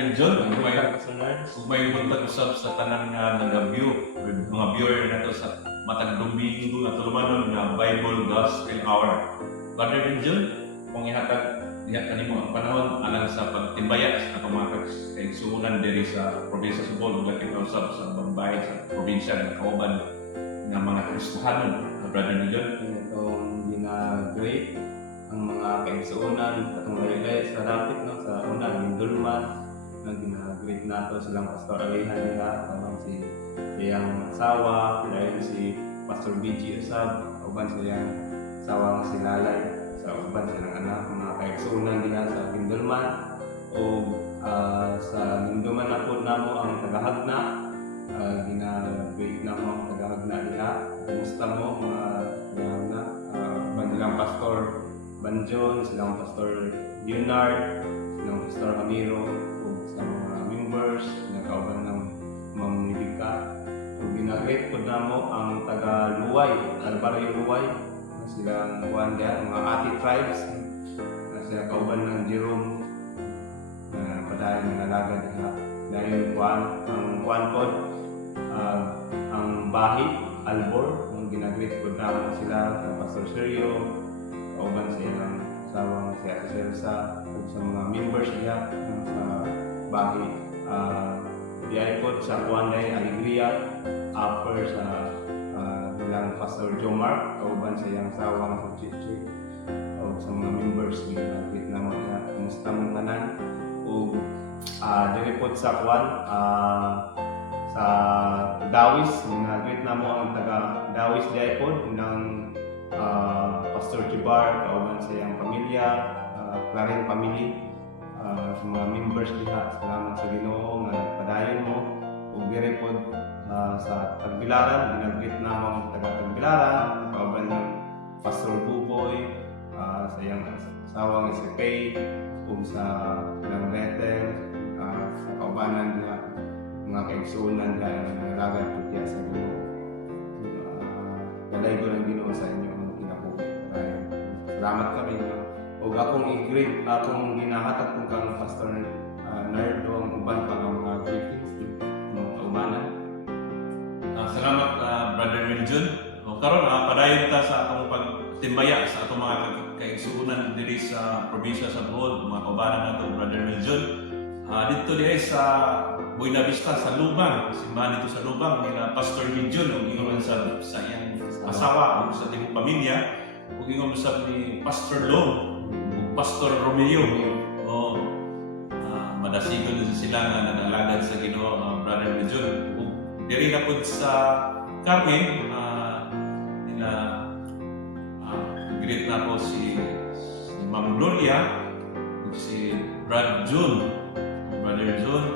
Religion, kung may buntag usab sa tanan nga nag-view, mga viewer na to sa matag Domingo na tulumanon nga Bible Gospel Hour. Brother Religion, kung ihatag diha kanimo ang panahon alang sa pagtimbaya sa atong mga kaigsuonan diri sa probinsya sa Bohol, ug laking usab sa bambay sa probinsya ng Kauban nga mga Kristohanon. Brother Religion, itong gina-great ang mga kaigsuonan katong laylay sa dapit no sa una Mindulman na gina-great nato silang Pastor Alehan nila parang si iyang asawa dahil si Pastor BG usab uban silang asawa nga si Lalay sa uban silang anak mga kaigsuonan nila sa Mindulman o sa Mindulman na po namo ang tagahagna gina-great namo ang tagahagna nila. Kumusta mo mga tagahagna silang Pastor Banjon, silang Pastor Leonard, silang Pastor Ramiro, o sa mga members, nagkauban ng Ma'am Nibika. O ginagreat po na mo ang taga-Luway, Albaryo Luway, na silang kuhan diyan, mga Ati Tribes, na sila kauban ng Jerome, na padayon ng nalaga nila. Dahil kuhan, ang kuhan po, ang Bahi, Albor, ang ginagreat po na mo sila, ng Pastor Sergio, kauban sa ilang asawang si Ate Celsa o sa mga members niya sa Bahi. Diay po sa Kuanday Alegria, upper sa ilang Pastor Jomar, kauban sa iyang asawang si Chichi o sa mga members niya. Nagkit naman na kumusta mong kanan. O diri po sa Kuan, sa Dawis, nagkit na mo ang taga Dawis diay po ng Pastor Jibar, kauban sa iyang pamilya, Claren family, sa mga members diha, salamat sa Ginoo nga nagpadayon mo. Ug diri pod sa Tagbilaran, ginagreet namo ang taga Tagbilaran, kauban ng Pastor Buboy, sa iyang asawa nga si Pay, ug sa ilang letter, sa kaubanan diha, mga kaigsuonan diha nga nalagad po diha sa Ginoo. Galay ko ng Ginoo sa inyo. Salamat kami no. O akong i-greet, akong ginahatag kung kang Pastor Nardo ang uban pa ng mga greetings mga kaubanan. Salamat Brother Religion. O karon padayon ta sa atong pagtimbaya sa atong mga kaigsuonan diri sa probinsya sa Bohol, mga kaubanan nato Brother Religion. Dito diay sa Buena Vista sa Lubang, simbahan dito sa Lubang nila Pastor Religion ug ingon sa iyang asawa ug sa tibok pamilya. Ug ingon usab ni Pastor Long ug Pastor Romeo. Madasigon sila nga nag-alagad sa Ginoo, Brother Religion. Ug diri na pud sa Carmen, nila greet na po si Ma'am Gloria ug si Brother June, Brother June.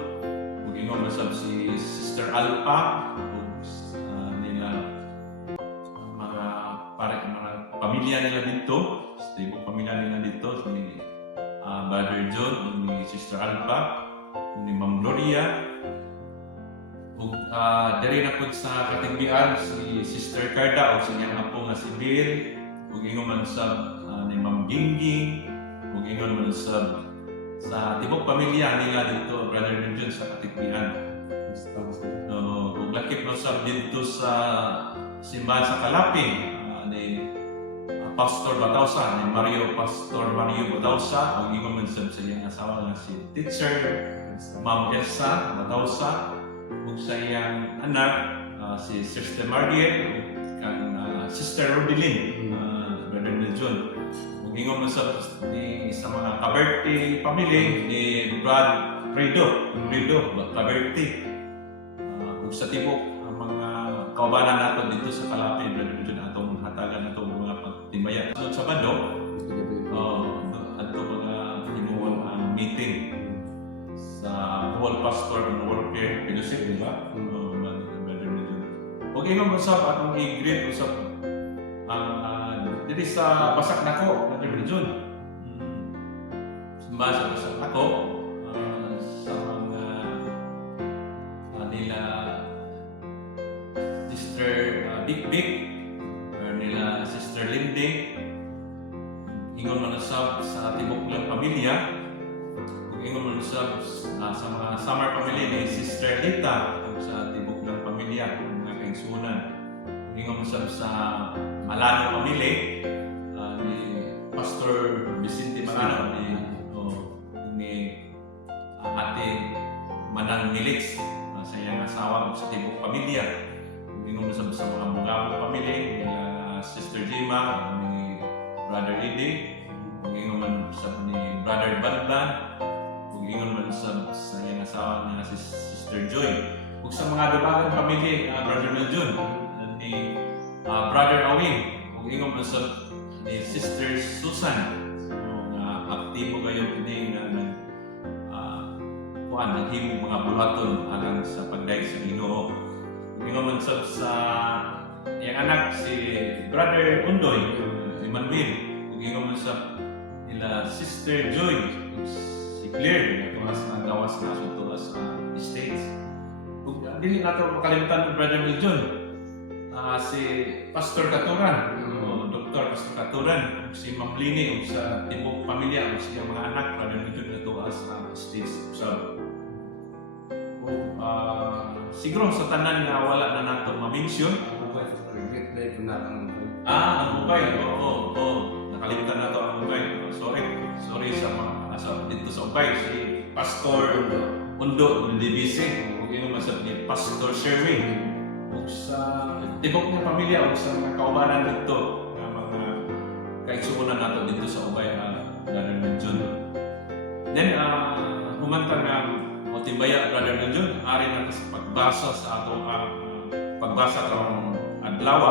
Ug ingon usab si Sister Alpa ug nila pamilya nila dito, sa ibang pamilya nila dito, ni Brother John, ni Sister Alba, ni Ma'am Gloria. Ug diri na pud sa katigbian si Sister Carda o sa iyang apo nga si Bill, ug ingon man sa ni Ma'am Gingging, ug ingon man sa tibok pamilya nila dito, Brother John sa katigbian. Ug lakip na sa dito sa simbahan sa Kalaping ni Pastor Batausa, ni Pastor Mario Batausa, ug ingon man sa iyang asawa nga si Teacher Ma'am Elsa Batausa, ug sa iyang anak si Sister Margaret ug kang Sister Rodeline, Brother John. Ug ingon man sa mga Caberte family ni Brad Fredo Caberte. Ug sa tibok mga kaubanan nato dito sa Kalaping, Brother John, atong hatagan nato mga pagtimbaya. So, sa Bando, ato mga hinuon ang meeting sa Bohol Pastor and Worker Fellowship, di ba? Brother John. Huwag ingon usap atong i-greet usap dito sa Basak Nako, Brother John. Simbahan sa Basak Nako, sa mga nila Sister Big nila Sister Lindy, ingon man sa tibok lang pamilya, ug ingon man sa mga summer family ni Sister Lita ug sa tibok ng pamilya nga kaigsuonan. Ingon man sa Malano family ni Pastor Vicente Malano ni Ate Manang Nilix sa iyang asawa ug sa tibok pamilya. Ingon man sa mga Mugabo family nila Sister Jima ni Brother Eddie, ingon man sa ni Brother Banban, ingon man sa iyang asawa nga si Sister Joy, ug sa mga dumagang pamilya Brother Leljun ni Brother Awing, ug ingon man sa ni Sister Susan nga aktibo kayo kini nga naghimong mga bulaton alang sa pagdaig sa Ginoo. Ingon man sa iyang anak si Brother Undoy, Emmanuel, ug ingon man sa nila Sister Joy, si Claire, nga tuwas nga gawas nga sa tuwas estates. Ug dili nato makalimutan ng Brother Miljon, si Pastor Katuran, Dr. Pastor Katuran, ug si Ma'am Lini, ug sa tibok pamilya, ug siya mga anak, Brother Miljon nga tuwas estates. So, siguro sa tanan nga wala na nato ma-mention. Ang mobile, oo. Nakalimutan na ito ang mobile. Sorry sa mga dito sa mobile. Si Pastor Undo Libisi, ug yung masab ni Pastor Sherwin, ug sa tibok ng pamilya, ug sa mga kaubanan dito, nga mga kaigsuonan nato dito sa ubay Brother Menjon. Then, humantang nga Otibaya Brother Menjon, ari na sa pagbasa sa ato pagbasa karong adlaw.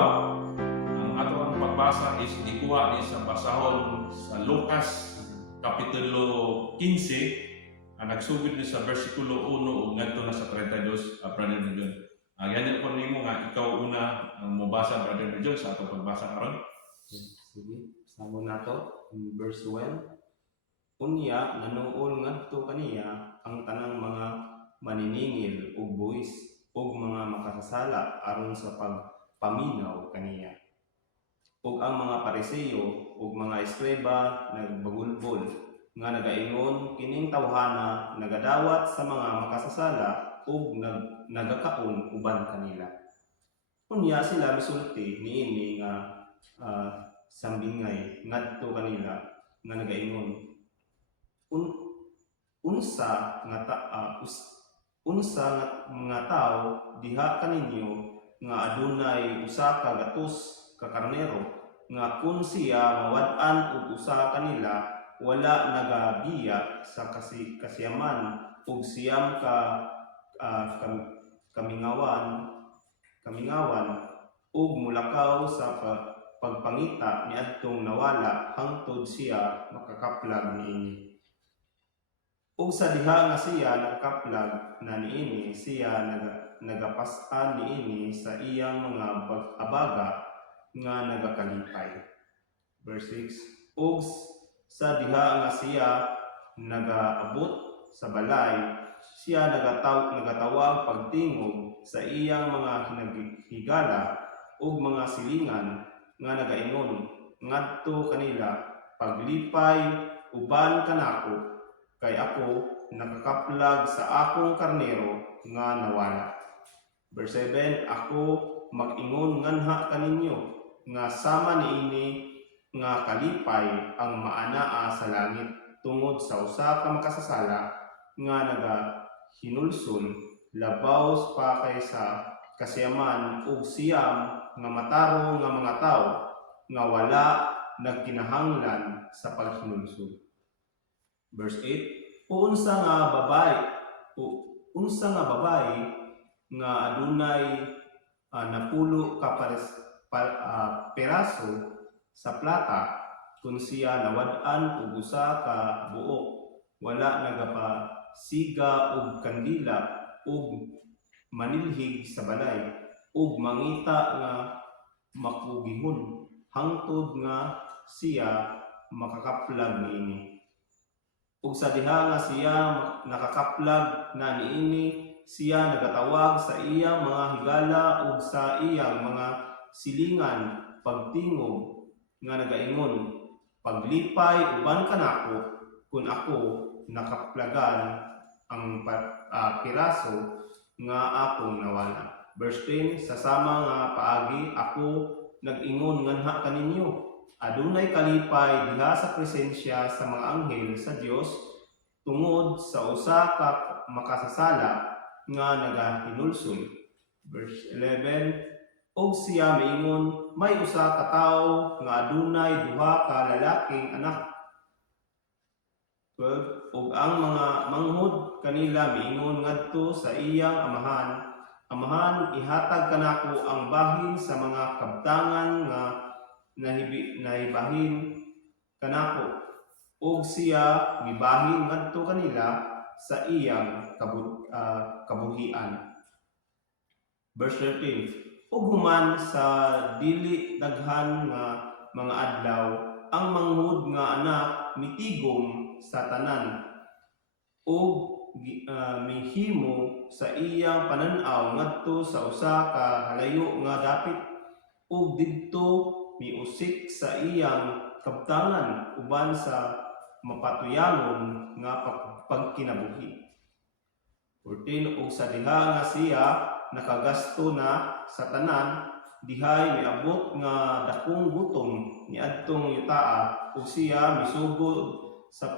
Ang ato ang pagbasa is ikuha ni sa basahon sa Lucas Kapitulo 15, nagsugod ni sa versikulo 1 ug ngadto na sa 32, Brother Menjon. Ganyan po nimo nga ikaw una ang mabasa, Brother Menjon, sa ato pagbasa karon. Sige, samo na to in verse 1. Unya nanuol ngadto kaniya ang tanang mga maniningil ug buhis ug mga makasasala aron sa pagpaminaw kaniya. Ug ang mga Pariseo ug mga eskreba nagbagulbol nga nagaingon kining tawhana nagadawat sa mga makasasala ug nagakaon uban kanila. Unya sila misulti niini nga sambingay ngadto kanila nga nagaingon unsa nga mga tao diha kaninyo nga adunay usa ka gatos ka karnero nga kun siya mawad-an og usa kanila wala nagabiya sa kasiyaman ug siyam ka kamingawan ug mulakaw sa pagpangita niadtong nawala hangtod siya makakaplag niini. Ug sa diha nga siya nakaplag na niini, siya nagapas-an niini sa iyang mga abaga nga nagakalipay. Verse 6. Ug sa diha nga siya nagaabot sa balay, siya nagatawag pagtingog sa iyang mga higala ug mga silingan nga nagaingon ngadto kanila, paglipay uban kanako, kay ako nakakaplag sa akong karnero nga nawala. Verse 7, ako mag-ingon nganha kaninyo nga sama niini nga kalipay ang maanaa sa langit tungod sa usa ka makasasala nga nagahinulsol labaw pa kaysa kasiyaman ug siyam nga matarong nga mga tao nga wala nagkinahanglan sa paghinulsol. Verse 8, unsa nga babae nga adunay napulo ka peraso sa plata, kung siya nawad-an og usa ka buok, wala nagapasiga og kandila ug manilhig sa balay ug mangita nga makugihon hangtod nga siya makakaplag niini. Ug sa diha nga siya nakakaplag na niini, siya nagatawag sa iyang mga higala ug sa iyang mga silingan pagtingog nga nagaingon, paglipay uban kanako kun ako nakaplagan ang piraso nga akong nawala. Verse 10, sa sama nga paagi ako nag-ingon nganha kaninyo. Adunay kalipay diha sa presensya sa mga anghel sa Dios tungod sa usa ka makasasala nga nagahinulsol. Verse 11, og siya miingon, may usa ka tawo nga adunay duha ka lalaking anak. 12, ug ang mga manghud kanila miingon ngadto sa iyang amahan, amahan, ihatag kanako ang bahin sa mga kabtangan nga nahibahin kanako. Ug siya mibahin ngadto kanila sa iyang kabuhian. Verse 13, ug human sa dili daghan nga mga adlaw, ang manghud nga anak mitigom sa tanan ug mihimo sa iyang pananaw ngadto sa usa ka halayo nga dapit ug didto miusik sa iyang kabtangan uban sa mapatuyangon nga pagkinabuhi. 14, ug sa diha nga siya nakagasto na sa tanan, dihay miabot nga dakong gutom niadtong yutaa ug siya misugod sa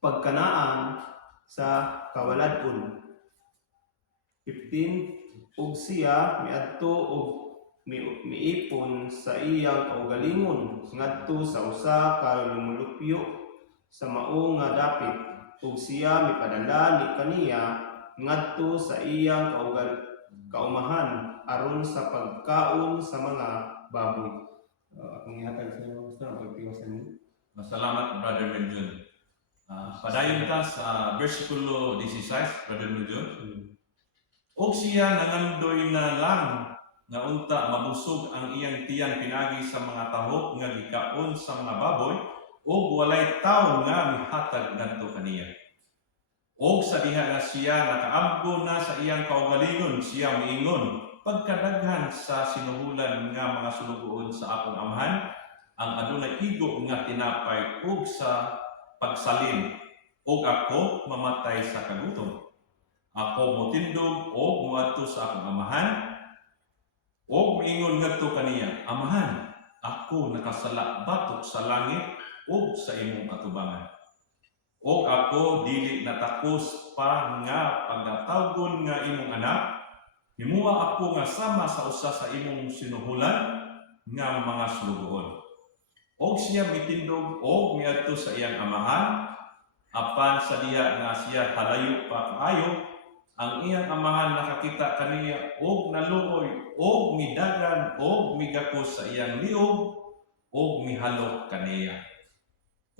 pagkanaan sa kawaladon. 15, ug siya miadto ug miipon sa iyang kaugalingon ngadto sa usa ka lumulupyo sa mao nga dapit ug siya mipadala ni kaniya ngadto sa iyang kaumahan aron sa pagkaon sa mga baboy. Akong ihatag sa inyo, Pastor, ang pagtiwasan mo. Salamat, Brother Menjon. Padayon ta sa versikulo 16, Brother Menjon. Og siya nangandoy na lang nga unta mabusog ang iyang tiyan pinagi sa mga taho nga gikaon sa mga baboy ug walay tawo nga mihatag ngadto kaniya. Og sa diha nga siya nakaabgo na sa iyang kaugalingon, siya miingon, pagkadaghan sa sinuhulan nga mga sulugoon sa akong amahan, ang adunay igo nga tinapay ug sa pagsalin, ug ako mamatay sa kagutom. Ako motindog ug moadto sa akong amahan, ug miingon ngadto kaniya, amahan, ako nakasala batok sa langit ug sa imong atubangan. O ako dili natakos pa nga pagtawgon nga imong anak, himuha ako nga sama sa usa sa imong sinuhulan nga mga sulugoon. Og siya mitindog og miadto sa iyang amahan, apan sa diha nga siya halayo pa kaayo, ang iyang amahan nakakita kaniya og naluoy og midagan og migakos sa iyang liog og mihalok kaniya.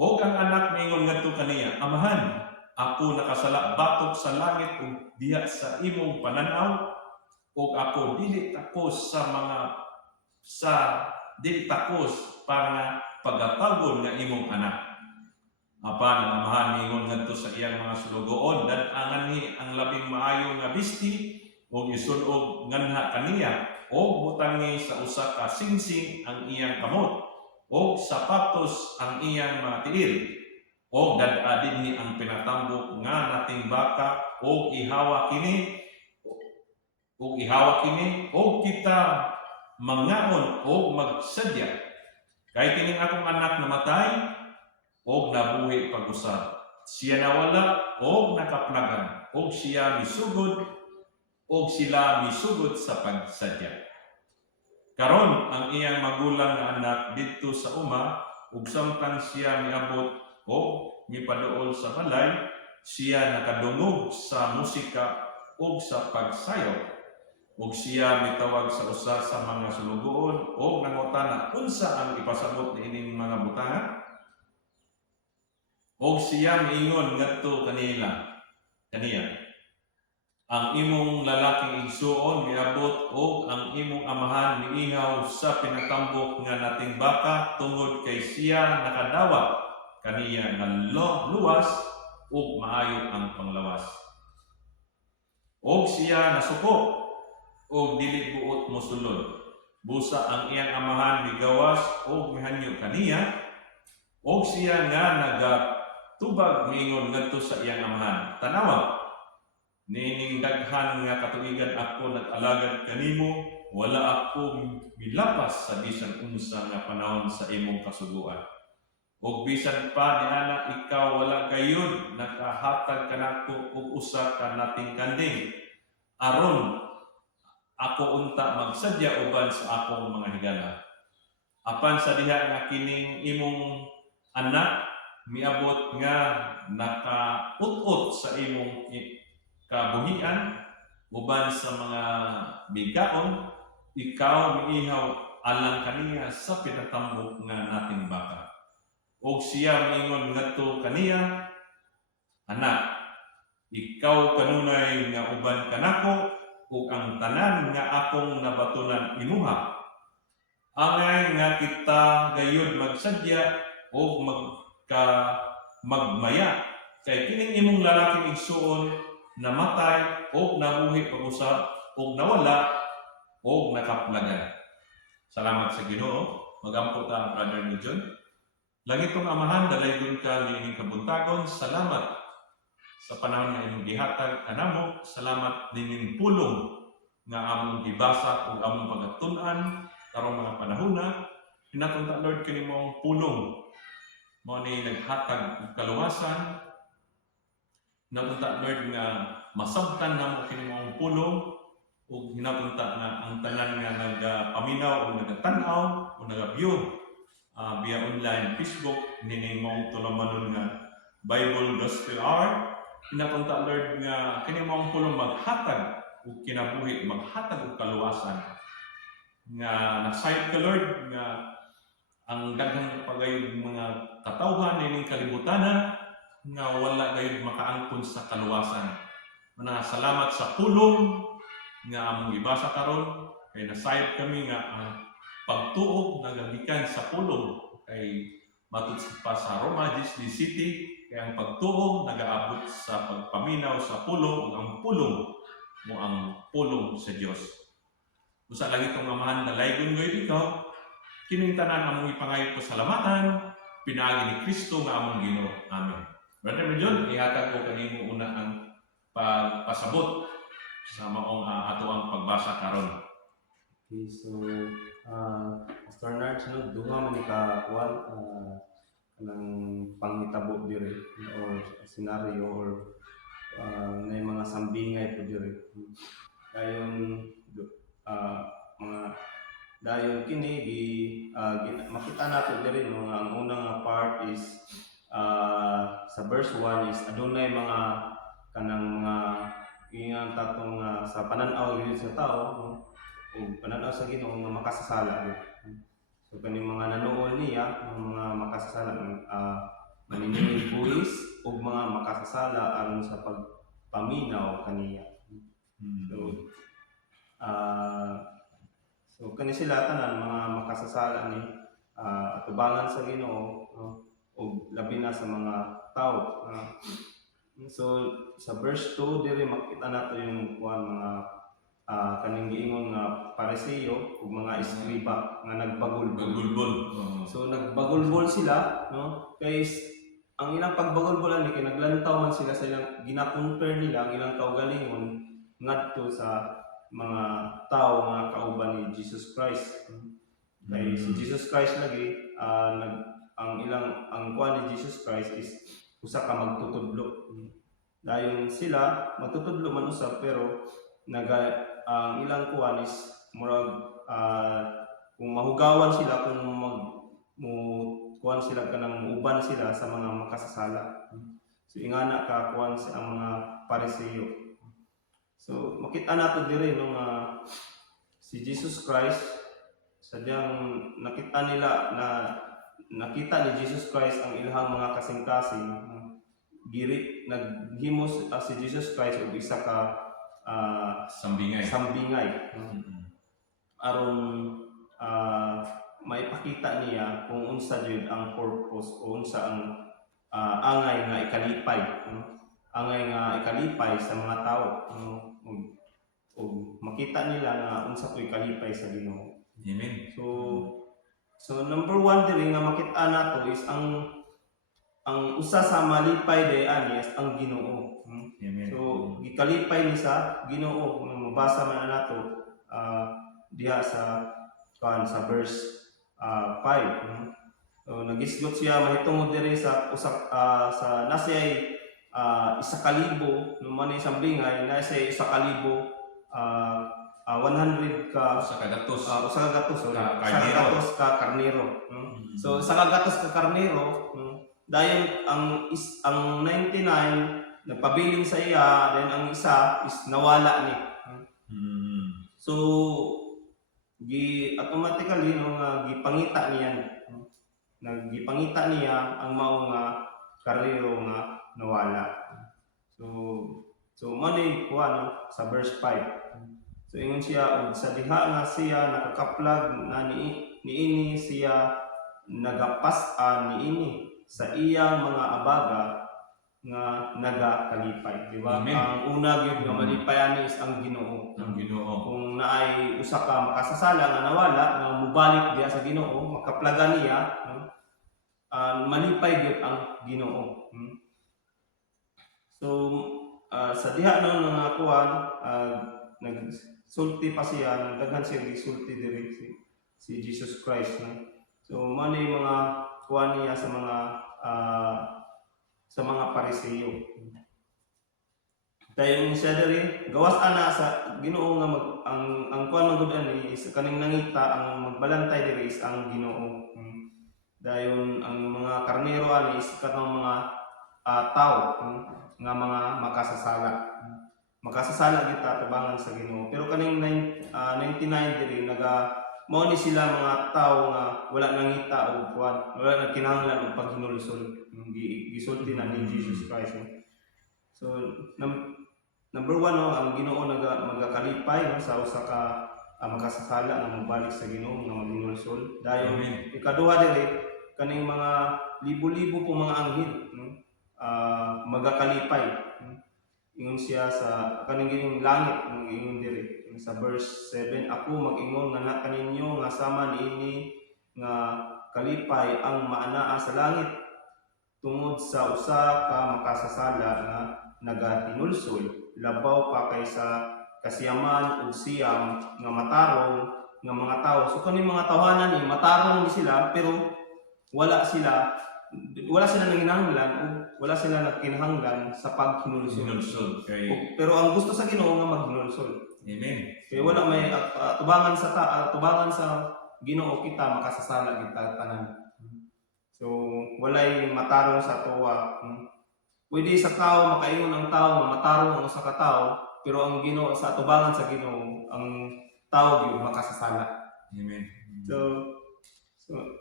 Og ang anak miingon ngadto kaniya, amahan, ako nakasala batok sa langit ug diha sa imong pananaw, ug ako dili takos dili takos para pagatagon nga imong anak. Apan ang amahan miingon ngadto sa iyang mga sulugoon, dan-angan ni ang labing maayo nga bisti ug isun-og nganha kaniya, og butangi sa usa ka singsing ang iyang kamot, o sapatos ang iyang mga tiil, o dad-a dinhi ang pinatambok nga nating baka, o ihawa kini, o kita mangaon o magsadya. Kay kining akong anak namatay, o nabuhi pag-usab. Siya nawala o nakaplagan, o siya misugod, o sila misugod sa pagsadya. Karon ang iyang magulang nga anak didto sa uma, ug samtang siya miabot o mipaduol sa balay, siya nakadungog sa musika o sa pagsayaw, ug siya mitawag sa usa sa mga sulugoon o nangutana unsa ang ipasabot niining mga butanga. Og siya miingon ngadto kaniya, ang imong lalaking igsuon miabot og ang imong amahan miihaw sa pinatambok nga nating baka tungod kay siya nakadawat kaniya nga luwas ug maayo ang panglawas. Og siya nasuko og dili buot mosulod. Busa ang iyang amahan migawas og mihanyo kaniya, Og siya nga nagatubag miingon ngadto sa iyang amahan, tanawa, nining daghan nga katuigan ako nag-alagad kanimo, wala ako milapas sa bisan unsa nga panahon sa imong kasuguan. Ug bisan pa niana ikaw wala gayud nakahatag kanako og usa ka nating kanding aron ako unta magsadya uban sa akong mga higala. Apan sa diha nga kining imong anak miabot nga nakaut-ut sa imong kabuhian uban sa mga bigaon, ikaw miihaw alang kaniya sa pinatambok nga nating baka. Og siya miingon ngadto kaniya, anak, ikaw kanunay nga uban kanako ug ang tanan nga akong nabatunan imuha. Angay nga kita gayud magsadya o magmaya kay kining imong lalaking igsuon namatay o nabuhi pag-usab o nawala o nakaplagan. Salamat sa Ginoo. Magampo ta Brother ni John. Langitong Amahan, dalaygon ka niining kabuntagon. Salamat sa panahon nga imong gihatag kanamo. Salamat dining pulong nga among gibasa ug among pagatun-an karong mga panahona. Pinatunta Lord kini mong pulong mo ni naghatag og kaluwasan. Pinatunta Lord nga masabtan namo kini mong pulong ug hinapunta nga ang tanan nga nagapaminaw o nagatan-aw o nagabyo via online Facebook nining mong tulamanon nga Bible Gospel Hour. Pinapunta Lord nga kini mong pulong maghatag ug kinabuhi, maghatag og kaluwasan nga nasayod ka Lord nga ang daghang pagayod mga katawhan nining kalibutan nga wala gayud makaangkon sa kaluwasan. Mga salamat sa pulong nga among ibasa karon kay nasayod kami nga pagtuog nagagikan sa pulong kay matud pa sa Roma 10:17 kay ang pagtuog nagaabot sa pagpaminaw sa pulong ug ang pulong mo ang pulong sa Dios. Usa lang itong Amahan dalaygon gayud ikaw kining tanan among ipangayo po salamatan pinaagi ni Kristo nga among Ginoo. Amen. Brother John, ihatag ko kanimo una ang pagpasabot sa maong ato ang pagbasa karon. Okay, so Pastor Narch, no, duha man ka kuan kanang panghitabo diri or senaryo or na mga sambingay po diri. Dayon mga dayon kini makita nato diri no, nga ang unang part is sa verse 1 is adunay mga kanang mga ingang tatong sa pananaw gyud sa tao no, o pananaw sa Ginoo nga makasasala gyud. So kaning mga nanuol niya mga makasasala maniningil buhis o mga makasasala aron sa pagpaminaw kaniya. So kani sila tanan mga makasasala ni atubangan sa Ginoo o labi na sa mga tao. So sa verse 2 diri makita nato yung mga kaning giingon nga Pariseo ug mga eskriba nga nagbagulbol. So nagbagulbol sila no kay ang ilang pagbagulbolan ni kay naglantaw man sila sa ilang gina-compare nila ang ilang kaugalingon ngadto sa mga tao nga kauban ni Jesus Christ. Kay si Jesus Christ lagi ang kuan ni Jesus Christ is usa ka magtutudlo. Dayon sila magtutudlo man usab pero ang ilang kuan is murag kung mahugawan sila kung kuan sila kanang uban sila sa mga makasasala. So ingana ka kuan sa mga Pariseo. So makita nato diri no nga si Jesus Christ sadyang nakita ni Jesus Christ ang ilahang mga kasing-kasing naghimos si Jesus Christ og isa ka sambingay aron maipakita niya kung unsa jud ang purpose o unsa ang angay nga ikalipay sa mga tao o makita nila nga unsa ko'y kalipay sa Ginoo. Amen. So So number one diri nga makita nato is ang usa sa malipay day ani is ang Ginoo. Amen. So gikalipay ni sa Ginoo kung mabasa man nato diha sa verse 5. So nagisgot siya mahitungod diri sa sa nasay 1,000 no man isang bingay nasay 1,000 100 ka Sa kagatos. usa ka gatos sorry. Ka Usa ka karnero. gatos ka karnero. So usa ka gatos ka karnero dayon ang 99 nagpabiling sa iya then ang isa is nawala ni. So automatically no nga gipangita niya nagipangita niya ang mao nga karnero nga nawala. So manay kuha sa verse 5. So ingon siya ug sa diha nga siya nakakaplag na niini siya nagapas-an niini sa iyang mga abaga nga nagakalipay, di ba? Amen. Ang una gyud nga malipay ani is ang Ginoo. Ang Ginoo. Kung naay usa ka makasasala nga nawala nga mubalik diha sa Ginoo, makaplagan niya, malipay gyud ang Ginoo. So sa diha no nga kuan nagsulti pa siya, nagdaghan siya gisulti diri si Jesus Christ no. So mo ni mga kuan niya sa mga Pariseo. Dayon siya diri gawas ana sa Ginoo nga ang kuan magud ani is kaning nangita ang magbalantay diri is ang Ginoo. Dayon ang mga karnero ani is katong mga tao nga mga makasasala. Makasasala kita tabangan sa Ginoo. Pero kaning 99 diri mao ni sila mga tao nga wala nangita og kuan, wala nagkinahanglan og paghinulsol. Gisulti na ni Jesus Christ. So number 1 no, ang Ginoo magakalipay no, sa usa ka makasasala nga mobalik sa Ginoo nga maghinulsol. Dayon ikaduha diri kaning mga libo-libo po mga anghel magakalipay. Ingon siya sa kaning langit ang ingon diri sa verse 7, ako mag-ingon nga na kaninyo nga sama niini nga kalipay ang maanaa sa langit tungod sa usa ka makasasala nga nagahinulsol labaw pa kaysa kasiyaman ug siyam nga matarong nga mga tao. So kaning mga tawanan ni matarong ni sila pero wala sila nanginahanglan o wala sila nagkinahanglan sa paghinulsol. Hinulsol kay Pero ang gusto sa Ginoo nga maghinulsol. Amen. Kaya wala may tubangan sa Ginoo kita makasasala kita tanan. So walay matarong sa tuwa. Pwede sa tao makaingon ang tao nga matarong ang usa ka tao, pero ang Ginoo sa tubangan sa Ginoo ang tao gyud makasasala. Amen. So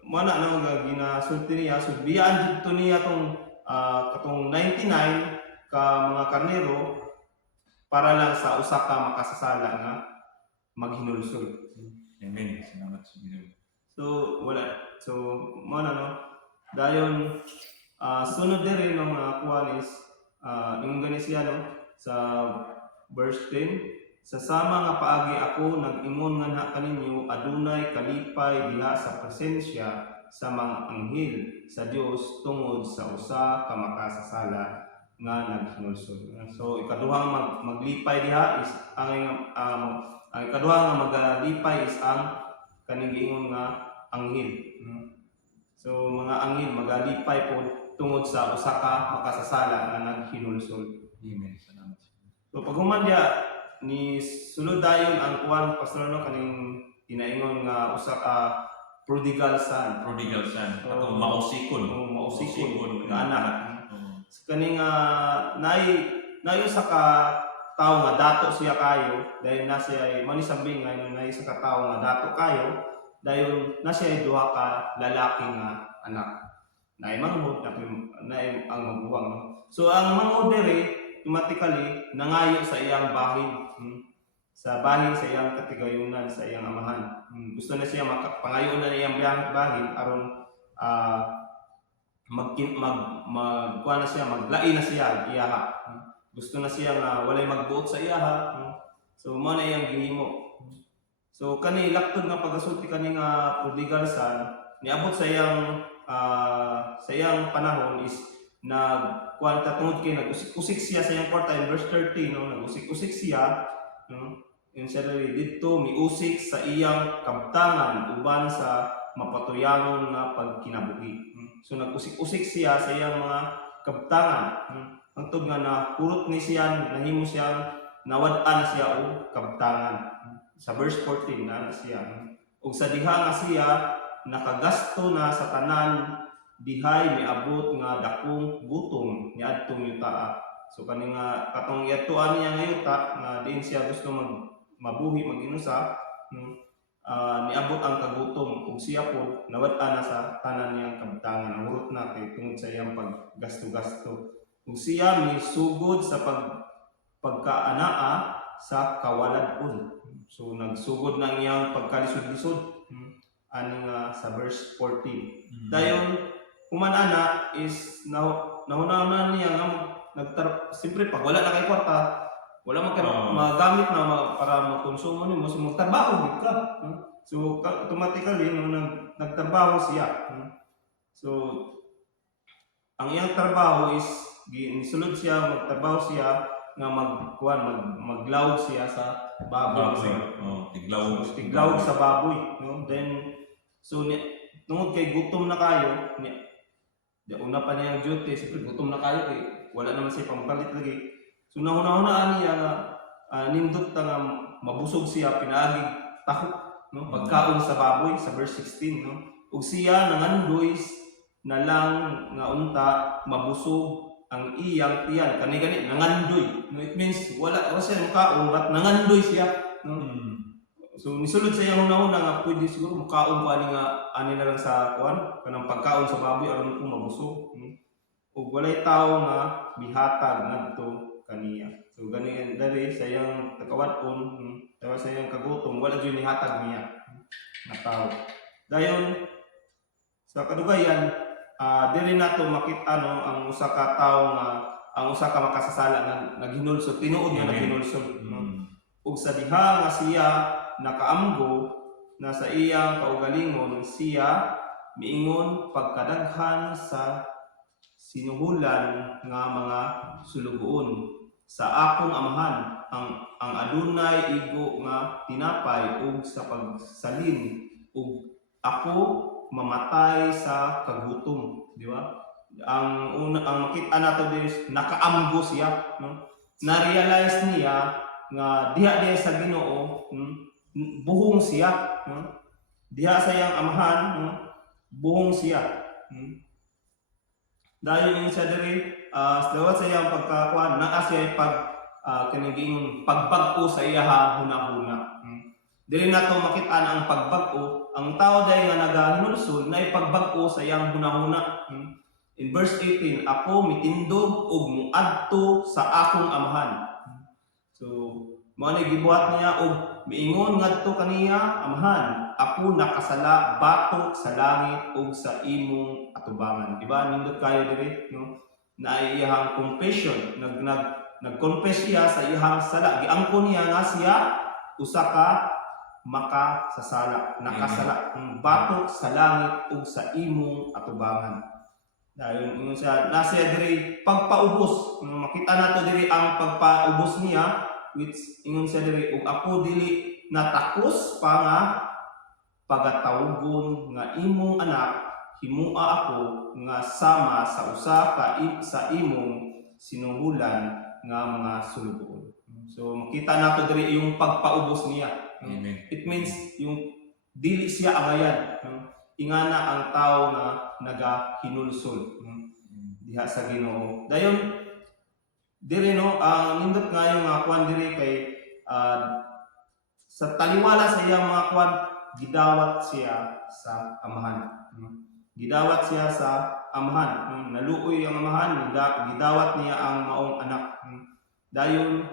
mana nang ginasulti niya, so biyaan dito niya katong 99 ka mga karnero para lang sa usa ka makasasala nga maghinulsol. Amen. Salamat sa Ginoo. So wala. So mana no. Dayon sunod diri ng mga kuan is ingon gani siya no sa verse 10. Sa sama nga paagi ako nag-ingon nga na kaninyo adunay kalipay diha sa presensya sa mga anghel sa Dios tungod sa usa ka makasasala nga naghinulsol. So ikaduhang maglipay diha is ang ikaduha nga magalipay is ang kaning giingon nga anghel. So mga anghel magalipay po tungod sa usa ka makasasala nga naghinulsol. Amen. Salamat. So paghuman diha ni sulod dayon ang kuan pastor no kaning inaingon nga usa ka prodigal son. Prodigal son. So, Atong mausikon. Mausikon nga anak. Oo. Kaning naay usa ka tawo nga dato siya kayo dahil na siya mani sambing nga naay usa ka tawo nga dato kayo dayon na siya duha ka lalaki nga anak. Naay manghod naay ang maguwang. No? So ang manghod diri automatically nangayo sa iyang bahin. Sa bahin sa iyang katigayunan sa iyang amahan. Gusto na siya pangayon na iyang bahin aron magkuha na siya, maglain na siya iyaha. Gusto na siya nga walay magbuot sa iyaha. So mo na iyang gihimo. So kani laktod nga pagasulti kani nga prodigal son niabot sa iyang panahon is nagkuan ta tungod kay nag-usik-usik siya sa iyang kwarta in verse 30 no, nag-usik-usik siya no, in siya didto miusik sa iyang kabtangan uban sa mapatuyangon nga pagkinabuhi. So nag-usik-usik siya sa iyang mga kabtangan. Hangtod nga napurot ni siya, nahimo siyang nawad-an siya og kabtangan. Sa verse 14 na siya. Ug sa diha nga siya nakagasto na sa tanan dihay miabot nga dakong gutom niadtong yutaa. So kani nga katong iadtuan niya nga yuta nga diin siya gusto mabuhi mag-inusa, niabot ang kagutom ug siya po nawad-an na sa tanan niyang kabtangan. Nahurot na kay tungod sa iyang paggasto-gasto. Ug siya misugod sa pagkaanaa sa kawalad-on. So nagsugod na iyang pagkalisod-lisod. Ani nga sa verse 14. Dayon human-ana is nauna niya nga siyempre pag wala na kay kwarta, wala man kay magamit na para makonsumo nimo, so magtrabaho gid ka. So automatically no nagtrabaho siya. So ang iyang trabaho is gisulod siya, magtrabaho siya nga maglawog siya sa baboy. Tiglawog sa baboy, no? Then so tungod kay gutom na kayo, una pa niya ang duty, siyempre gutom na kayo kay wala naman siya pangpalit lagi. So nahuna-hunaan niya nga nindot ta nga mabusog siya pinaagig takot, no? Pagkaon sa baboy sa verse 16, no? Ug siya nangandoy na lang nga unta mabusog ang iyang tiyan kani nangandoy, no? It means wala siya makaon but nangandoy siya, no? So nisulod sa iyang una-una nga pwede siguro makaon pa ani na lang sa kuan kanang pagkaon sa baboy aron kung mabusog. Ug walay tawo nga mihatag ngadto kaniya. So gani dali sa iyang kawat-on, sa iyang kagutom wala gyud nihatag niya nga tawo. Dayon sa kadugayan, dili nato makita no ang usa ka tawo nga ang usa ka makasasala nga naghinulsol, tinuod nga naghinulsol, no? Ug sa diha nga siya nakaamgo na sa iyang kaugalingon siya miingon pagkadaghan sa sinuhulan nga mga sulugoon sa akong amahan ang adunay igo nga tinapay ug sa pagsalin ug ako mamatay sa kagutom, di ba? Ang makita nato is nakaamgo siya, no? Na-realize niya nga diha sa Ginoo, buhong siya, no? Diha sa iyang amahan, no? Buhong siya. Dahil yung siya diri sa iyang pagkakuan naa siya kanigingon pagbag-o sa iyaha hunahuna. Dili nato makita na ang pagbag-o, ang tao dahil nga nagahinulsol na ipagbag-o sa iyang hunahuna. In verse 18, ako mitindog ug muadto sa akong amahan. So mao ni gibuhat niya og miingon ngadto kaniya, amahan, ako nakasala batok sa langit ug sa imong atubangan. Diba? Nindot kayo diri, no? Na iyang confession, nag-confess siya sa iyang sala. Giangkon niya nga siya usa ka makasasala, nakasala, batok sa langit ug sa imong atubangan. Dahil ingon siya, nasa diri pagpaubos. Makita nato diri ang pagpaubos niya, which ingon siya diri ug ako dili natakos pa nga pagatawgon nga imong anak himua ako nga sama sa usa ka sa imong sinuhulan nga mga sulugoon. So makita nato diri yung pagpaubos niya. Amen. It means yung dili siya angayan. Ingana ang tao nga nagahinulsol diha sa Ginoo. Dayon diri no ang nindot nga yung mga kwan diri kay sa taliwala sa iyang mga kwan gidawat siya sa amahan. Gidawat siya sa amahan. Naluoy ang amahan, gidawat niya ang maong anak. Dayon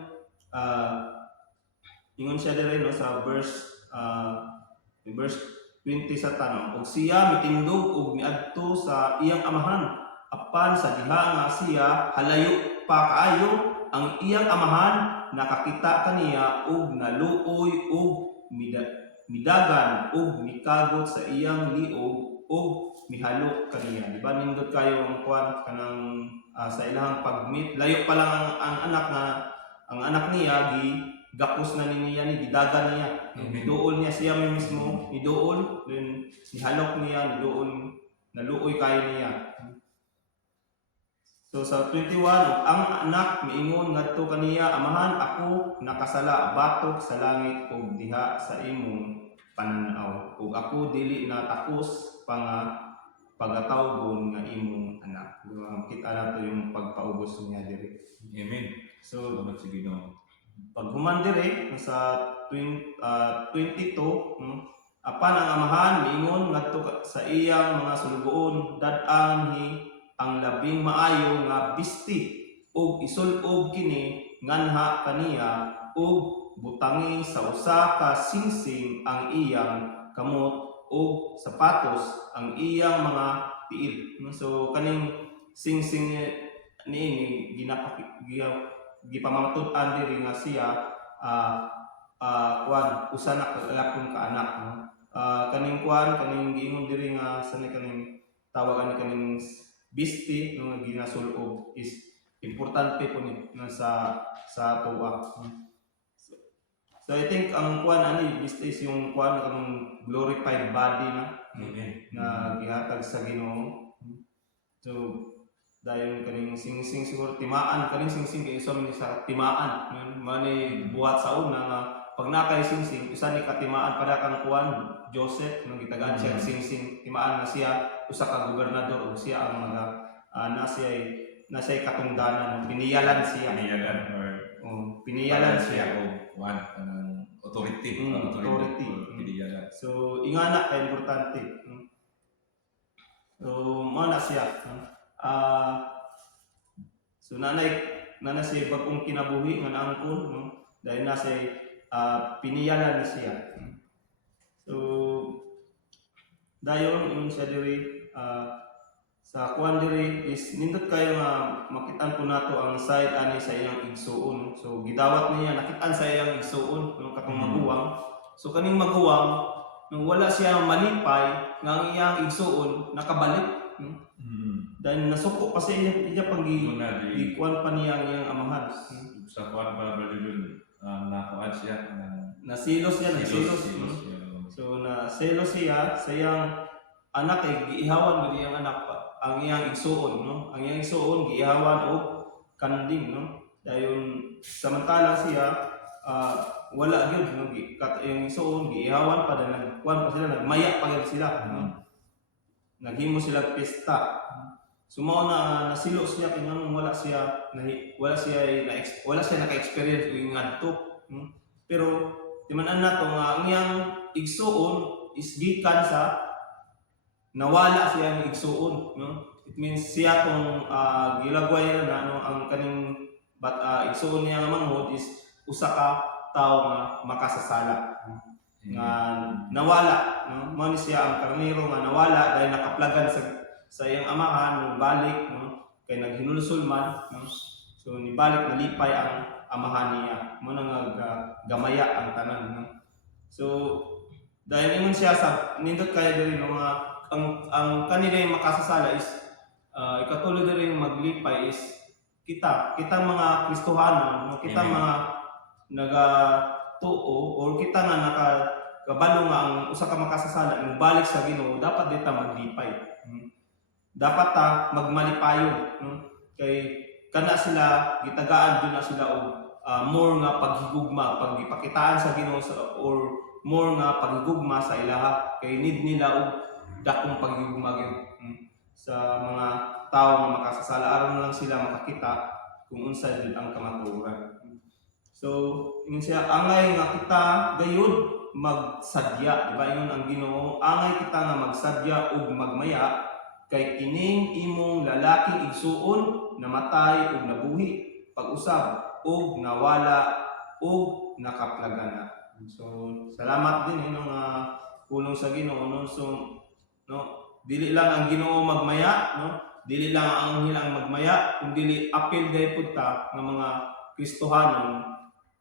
ingon siya diri no sa verse 20 sa tanong, ug siya mitindog ug miadto sa iyang amahan apan sa diha nga siya halayo pa kaayo ang iyang amahan nakakita kaniya ug naluoy ug midagan ug mikagot sa iyang liog o mihalo kaniya. Di ba nindot kayo ang kuan kanang sa ilahang pag-meet. Layo pa lang ang anak niya gapos na niya ni gidaga niya. Niduol niya siya mismo, niduol, then nihalok niya, niduol, naluoy kayo niya. So sa 21, ang anak miingon ngadto kaniya, amahan, ako nakasala batok sa langit ug diha sa imong pananaw. Ug ako dili na takos pa nga pagatawgon nga imong anak. Kita nato yung pagpaubos niya diri. Amen. So Salamat sa Ginoo. pag human diri sa 22, apan ang amahan miingon ngadto sa iyang mga sulugoon, dad-an ang labing maayo nga bisti ug isul-ob kini nganha kaniya ug butangi sa usa ka singsing ang iyang kamot ug sapatos ang iyang mga tiil. So kaning singsing niini gipamangtud-an diri nga siya usa na kalakong kaanak. Kaning kaning giingon diri nga sa kaning tawagan ni kaning bisti nga ginasul-ob is importante po ni sa tuwa. So I think ang bisti is yung ang glorified body na gihatag sa Ginoo. So dahil kaning singsing siguro timaan, kaning singsing kay iso man sa timaan, mani buhat sa una nga pag nakay singsing usa ni katimaan pada kang Joseph nang gitagaan siya singsing, timaan na siya usa ka gobernador ug siya ang mga nasiya'y katungdanan, piniyalan siya. Piniyalan siya o authority. authority. Piniyalan. So ingana kay importante. So mo na siya. So nanay siya bagong kinabuhi nga naangkon, dahil nasa piniyalan siya. So dayon ingon siya diri sa kuan diri is nindot kayo nga makitaan po nato ang side ani sa iyang igsuon. So gidawat niya nakitaan sa iyang igsuon katong maguwang. So kaning maguwang nung wala siya malipay nga ang iyang igsuon nakabalik. Dahil nasuko pa sa iya pang gikuan pa niya ang iyang amahan. Sa kuan pa Brother Jun, nakuan siya Nasilos siya. So naselos siya sa iyang anak giihawan gid iyang anak ang iyang igsuon, Ang iyang igsuon giihawan og kanding, Dayon samantala siya wala gyud iyang igsuon giihawan pa nagkuan pa sila, nagmaya pa gyud sila, Naghimo sila pista. Sumao na nasilos siya kay wala siya naka-experience ug ngadto. Pero timan-an nato nga ang iyang igsuon is gikan sa nawala siya ang igsuon, It means siya tong gilagway na ang kaning igsuon niya nga manghod is usa ka tawo nga makasasala. Nga nawala, Mao ni siya ang karnero nga nawala dahil nakaplagan sa iyang amahan nung balik, kay naghinulsol man, So nibalik nalipay ang amahan niya. Mo nga gamaya ang tanan, So dahil ingon siya sa nindot kaya diri nga ang kanila yung makasasala is ikatuloy na rin maglipay is kitang mga Kristohanon, kitang mga nagatuo or kita nga nakabalo nga ang usa ka makasasala ng balik sa Ginoo, dapat dita maglipay. Dapat magmalipayon, kay kana sila gitagaan jud na sila og more nga paghigugma, paggipakitaan sa Ginoo or more nga paghigugma sa ilaha, kay need nila og dakong paghigugma gyud sa mga tao nga makasasala aron lang sila makakita kung unsa jud ang kamatuoran. So ingon siya angay nga kita gayud magsadya, di ba? Ingon ang Ginoo, angay kita nga magsadya ug magmaya kay kining imong lalaking igsuon namatay ug nabuhi pag-usab ug nawala ug nakaplagana. So salamat din nga pulong sa Ginoo, So dili lang ang Ginoo magmaya, Dili lang ang anghel ang magmaya, kundi apil gay pud ta nga mga Kristohanon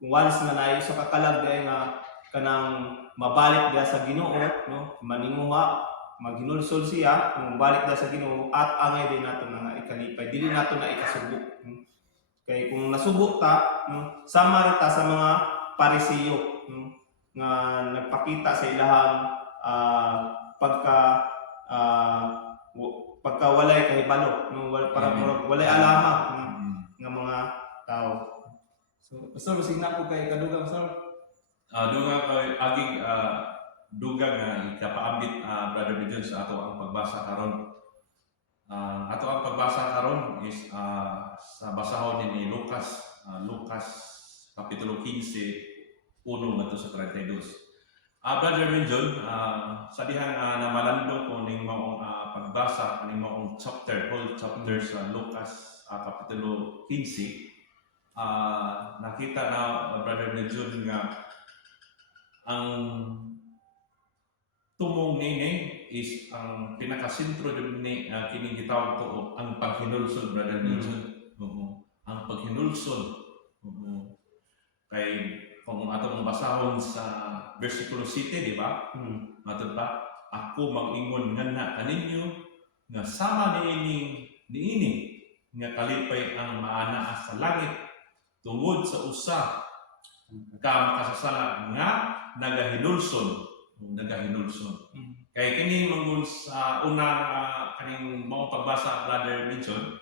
kung once nga naay sa kakalag nga kanang mabalik dia sa Ginoo, Maninguha maghinulsol siya kung balik da sa Ginoo at angay din nato na nga ikalipay dili nato na ikasubo. Kay kung nasubo ta, sama rin ta sa mga Parisiyo nga nagpakita sa ilahang pagka walay kahibalo, para walay alama nga mga tao. So, Pastor, basig na ko kay kadugang, Pastor. Duga kay aging duga nga ikapaambit Brother Bijon sa ato ang pagbasa karon. Ato ang pagbasa karon is sa basahon ni Lucas, Lucas kapitulo 15 1 ngadto sa 32. Brother Bijon, sa dihang namalandong ko ning maong pagbasa ning maong chapter, whole chapter sa Lucas kapitulo 15, nakita na Brother Bijon nga ang tumong nini is ang pinakasentro din ni kining gitawag to ang paghinulsol, Brother Bijon. Ang paghinulsol. Kay kung atong basahon sa versikulo 7, di ba? Matod pa, ako mag-ingon nga kaninyo nga sama niini nga kalipay ang maanaa sa langit tungod sa usa ka makasasala nga nagahinulsol. Kay kini mangul sa unang kaning mga pagbasa, Brother Bijon,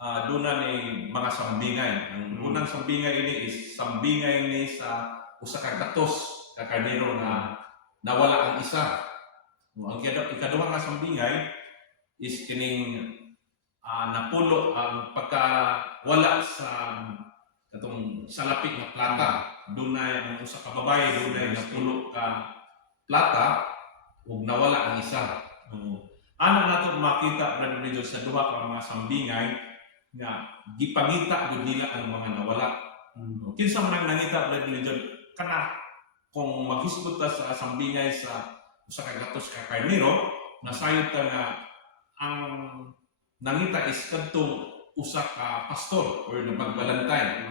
doon na ni mga sambingay. Ang unang sambingay ini is sambingay ni sa usa ka gatos ka karnero na nawala ang isa. Ang ikaduha nga sambingay is kining napulo ang pagkawala sa katong salapik na plata. Doon na ang usa ka babae, doon na napulo ka plata ug nawala ang isa. Ano nato makita, Brother Bijon, sa duha ka mga sambingay nga gipangita gud nila ang mga nawala. Kinsa man nangita, Brother Bijon, kana kung maghisgot ta sa sambingay sa usa ka gatos ka karnero, nasayod ta nga ang nangita is kadtong usa ka pastor or magbalantay.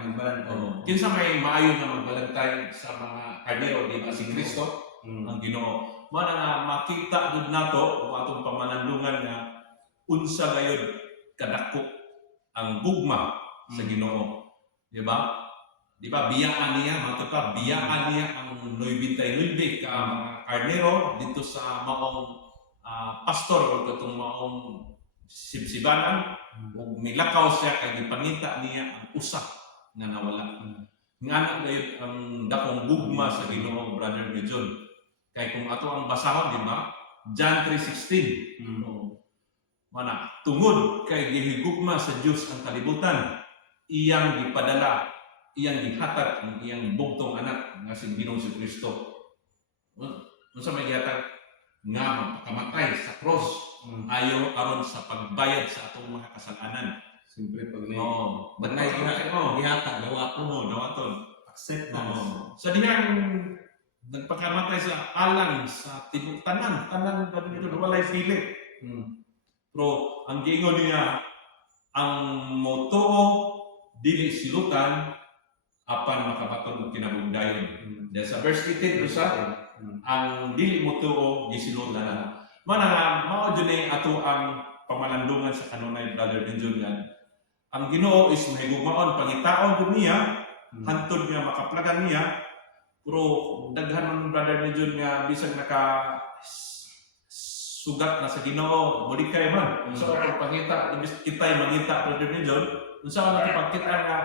Kinsa may maayo nga magbalantay sa mga karnero, di ba si Kristo ang Ginoo. Mana nga makita gud nato o atong pamanandungan nga unsa gayud kadako ang gugma sa Ginoo. Di ba? Di ba biyaan niya, matapa biyaan niya ang 99 ka mga karnero dito sa maong pastor o katong maong sibsibanan ug milakaw siya kay gipangita niya ang usa nga nawala. Nga gayud ang dakong gugma sa Ginoo, Brother Bijon. Kay kung ato ang basahon, di ba? John 3:16. Mana tungod kay gihigugma sa Dios ang kalibutan, iyang gipadala, iyang gihatag ang iyang bugtong anak nga si Ginoong Kristo. Unsa may gihatag nga magpakamatay sa cross ayo aron sa pagbayad sa atong mga kasalanan. Siyempre pag Gihatag dawaton. acceptance. Sa dihang nagpakamatay sa alang sa tibok tanan dito walay pili. Pero ang giingon niya ang motoo dili silutan apan makabaton og kinabugdayon. Dahil sa verse 18 usa ang dili motoo gisilutan. Mana mao jud ni ato ang pamalandungan sa kanunay, Brother Bijon. Ang Ginoo is mahigugmaon pangitaon gud niya hantod nga makaplagan niya. Pero daghan man, Brother Bijon, nga bisag naka sugat na sa Ginoo, mulikay man. So kung pangita, imbis kitay mangita, Brother Bijon, unsa man nato pagkita nga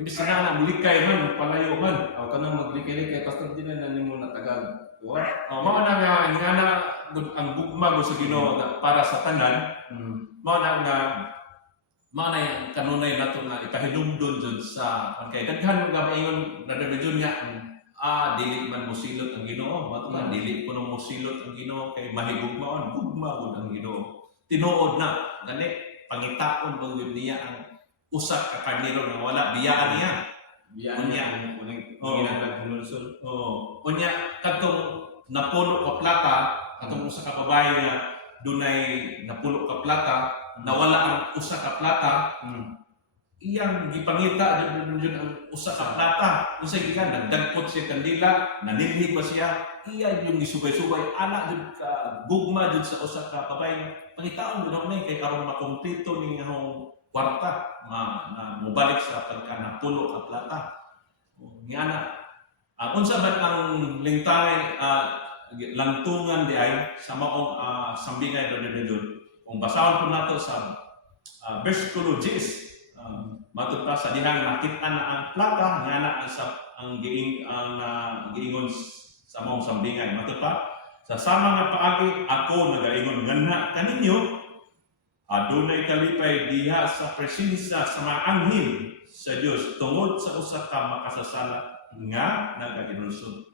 imbis na mulikay man, palayo man. Aw kanang maglikay-likay, Pastor, di na nimo natagag. Mao na nga ingana ang gugma sa Ginoo para sa tanan. Mao na yung kanunay nato nga ipahinumdon jud sa kay daghan nga maingon, Brother Bijon, nga dili man mosilot ang Ginoo, matuman dili kuno mosilot ang Ginoo kay mahigugmaon, gugma gud ang Ginoo. Tinuod na gani pangitaon pag niya ang usa ka karnero nga wala biyaan niya. Biyaan niya ginaglag hinulsol. Unya kadtong napulo ka plata, katong usa ka babae nga dunay napulo ka plata, nawala ang usa ka plata. Iyang gipangita jud ang usa ka plata. Unsay gikan nagdagpot siya kandila, naninhig ba siya iya yung isubay-subay ana jud ka gugma jud sa usa ka babay pangitaon jud na kay karon makumpleto ning ahong kwarta na mobalik sa pagka napuno ka plata. Nga na. Unsa man ang lingtay langtungan di ay sa maong sambingay Brother Medjol. Kung basahon po nato sa versikulo 10, matod pa sa dihang nakita na ang plata nga na ang giingon sa maong sambingay. Matod pa sa sama nga paagi ako nagaingon nganha kaninyo adunay kalipay diha sa presensya sa mga anghel sa Dios tungod sa usa ka makasasala nga nagaginulsod.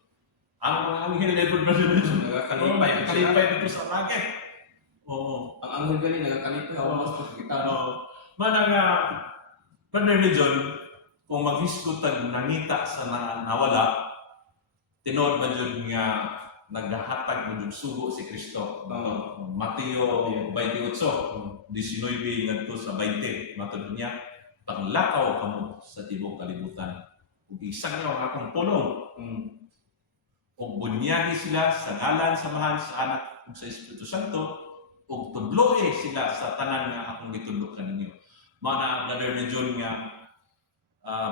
Ang mga anghel na ito, Brother Medjol, kalipay dito sa langit. Oo. Ang anghel gali nagakalipay mas pagkita. Mana nga, Brother Medjol, kung maghiskutag nangita sa nawala, tinood man dyan nga naghahatag mo dyan sugo si Kristo. Mateo 28, 19 ngadto sa 20, matod niya, panglakaw kamo sa tibok kalibutan. Kung isang nyo ang akong pulong, kung bunyagi sila sa ngalan sa mahal sa anak ug sa Espiritu Santo, ug tudloe sila sa tanan nga akong gitudlo kaninyo. Mao na Brother Medjol nga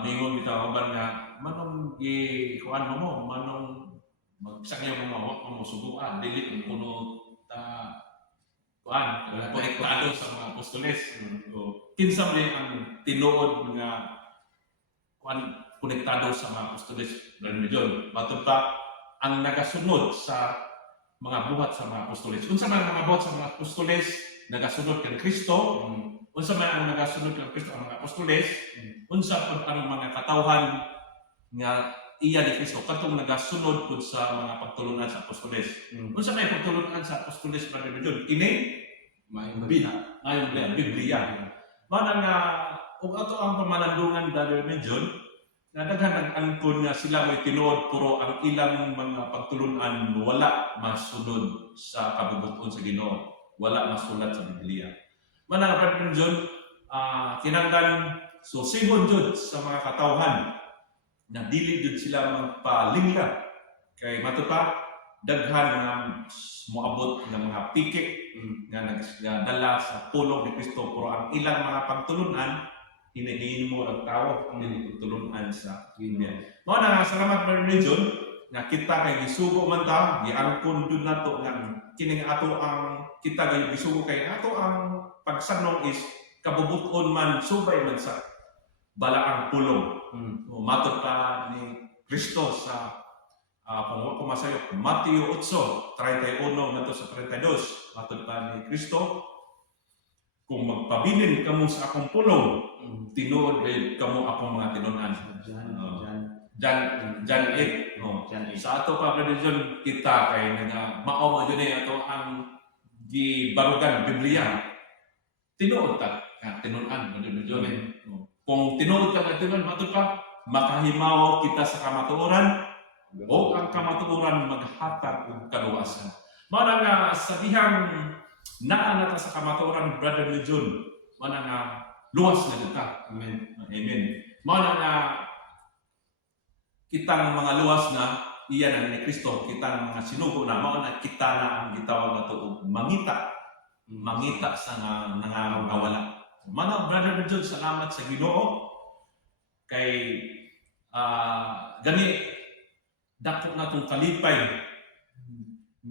mingon bitaw uban nga manong kuan mo manong magsangyaw mo mawak mo subuan dili kuno ta kuan konektado sa mga apostoles. Kinsa man ang tinuod nga kuan konektado sa mga apostoles Brother Medjol. Matod pa ang nagasunod sa mga buhat sa mga apostoles. Unsa man ang mga buhat sa mga apostoles nagasunod kay Kristo, unsa man ang nagasunod kay Kristo ang mga apostoles, unsa pud ang mga katawhan nga iya ni Kristo katong nagasunod pud sa mga pagtulunan sa apostoles. Unsa may pagtulunan sa apostoles Brother Medjol? Kini Maayong Biblia. Mana nga ug ato ang pamalandungan Brother Medjol, na daghan nag-angkon nga sila may tinuod puro ang ilang mga pagtulunan wala masunod sa kabubuton sa Ginoo, wala masulat sa Biblia. Mana Brother Medjol, kinanglan susigon jud sa mga katawhan na dili jud sila magpalingla kay matupa daghan nga moabot ng mga pikit nga dala sa pulong ni Kristo puro ang ilang mga pagtulunan hinihiin mo ang tao hindi tutulunan sa Ginoo. Mao na salamat Brother Medjol nga kita kay gisugo man ta giangkon jud nato nga kining ato ang kita kay gisugo kay ato ang pagsanong is kabubuton man subay man sa balaang pulong. Matod pa ni Kristo sa kung kumasayo Mateo 8:31 ngadto sa 32, matod pa ni Kristo kung magpabilin kamo sa akong pulong, tinuod kamo akong mga tinunan. John 8. Sa ato pa Brother John, kita kay nga mao mo yun ato ang gibarugan Biblia. Tinuod ta nga tinunan Brother John. Kung tinuod ka nga tinunan, matod pa makahimaw kita sa kamatuoran o ang kamatuoran maghatag og kaluwasan. Mao na nga sa dihang naa na sa kamatuoran Brother Medjol, mao na nga luwas na kita. Amen. Mao na nga kitang mga luwas na iya na ni Kristo, kitang mga sinugo na mao na kita na ang gitawag nato og mangita sa nangangawala. Mao Brother Medjol, salamat sa Ginoo kay gani dako natong kalipay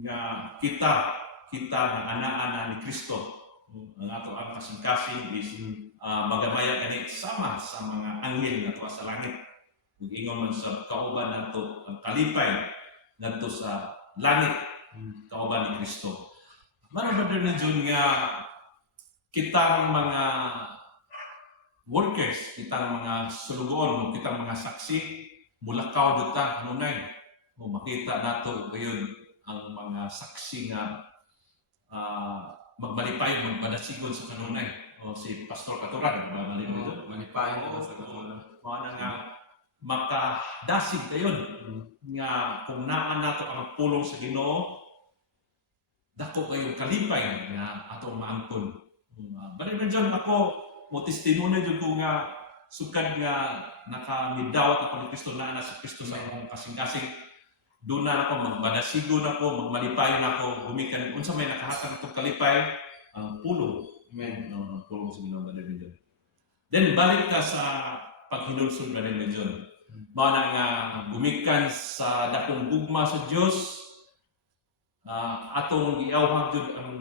nga kita nga ana ni Kristo. Ang ato ang kasing-kasing is magamaya kani sama sa mga anghel nga tuwa sa langit. Ug ingon man sa kauban nato ang kalipay ngadto sa langit kauban ni Kristo. Mara Brother Medjol nga kitang mga workers, kitang mga sulugon, kitang mga saksi, mulakaw dito nunay. Makita nato kayon ang mga saksi nga magmalipay, magmadasigon sa kanunay. O si Pastor Katuran, malipay na sa kanunay. Mao na nga makadasig kayon nga kung naan nato ang pulong sa Ginoo, dako kayong kalipay nga atong maangkon. Brother Medjol, ako mo testimonya jud ko nga sukad nga nakamidawat ako ni Kristo na sa Kristo sa imong kasing-kasing doon na ako magmadasigo na ako, magmalipay na ako, gumikan unsa may nakahatag itong kalipay, ang pulong. Amen. Pulong sa Ginoo Brother John. Then balik ka sa paghinulsol Brother John. Mao na nga gumikan sa dakong gugma sa Dios, atong giawhag jud ang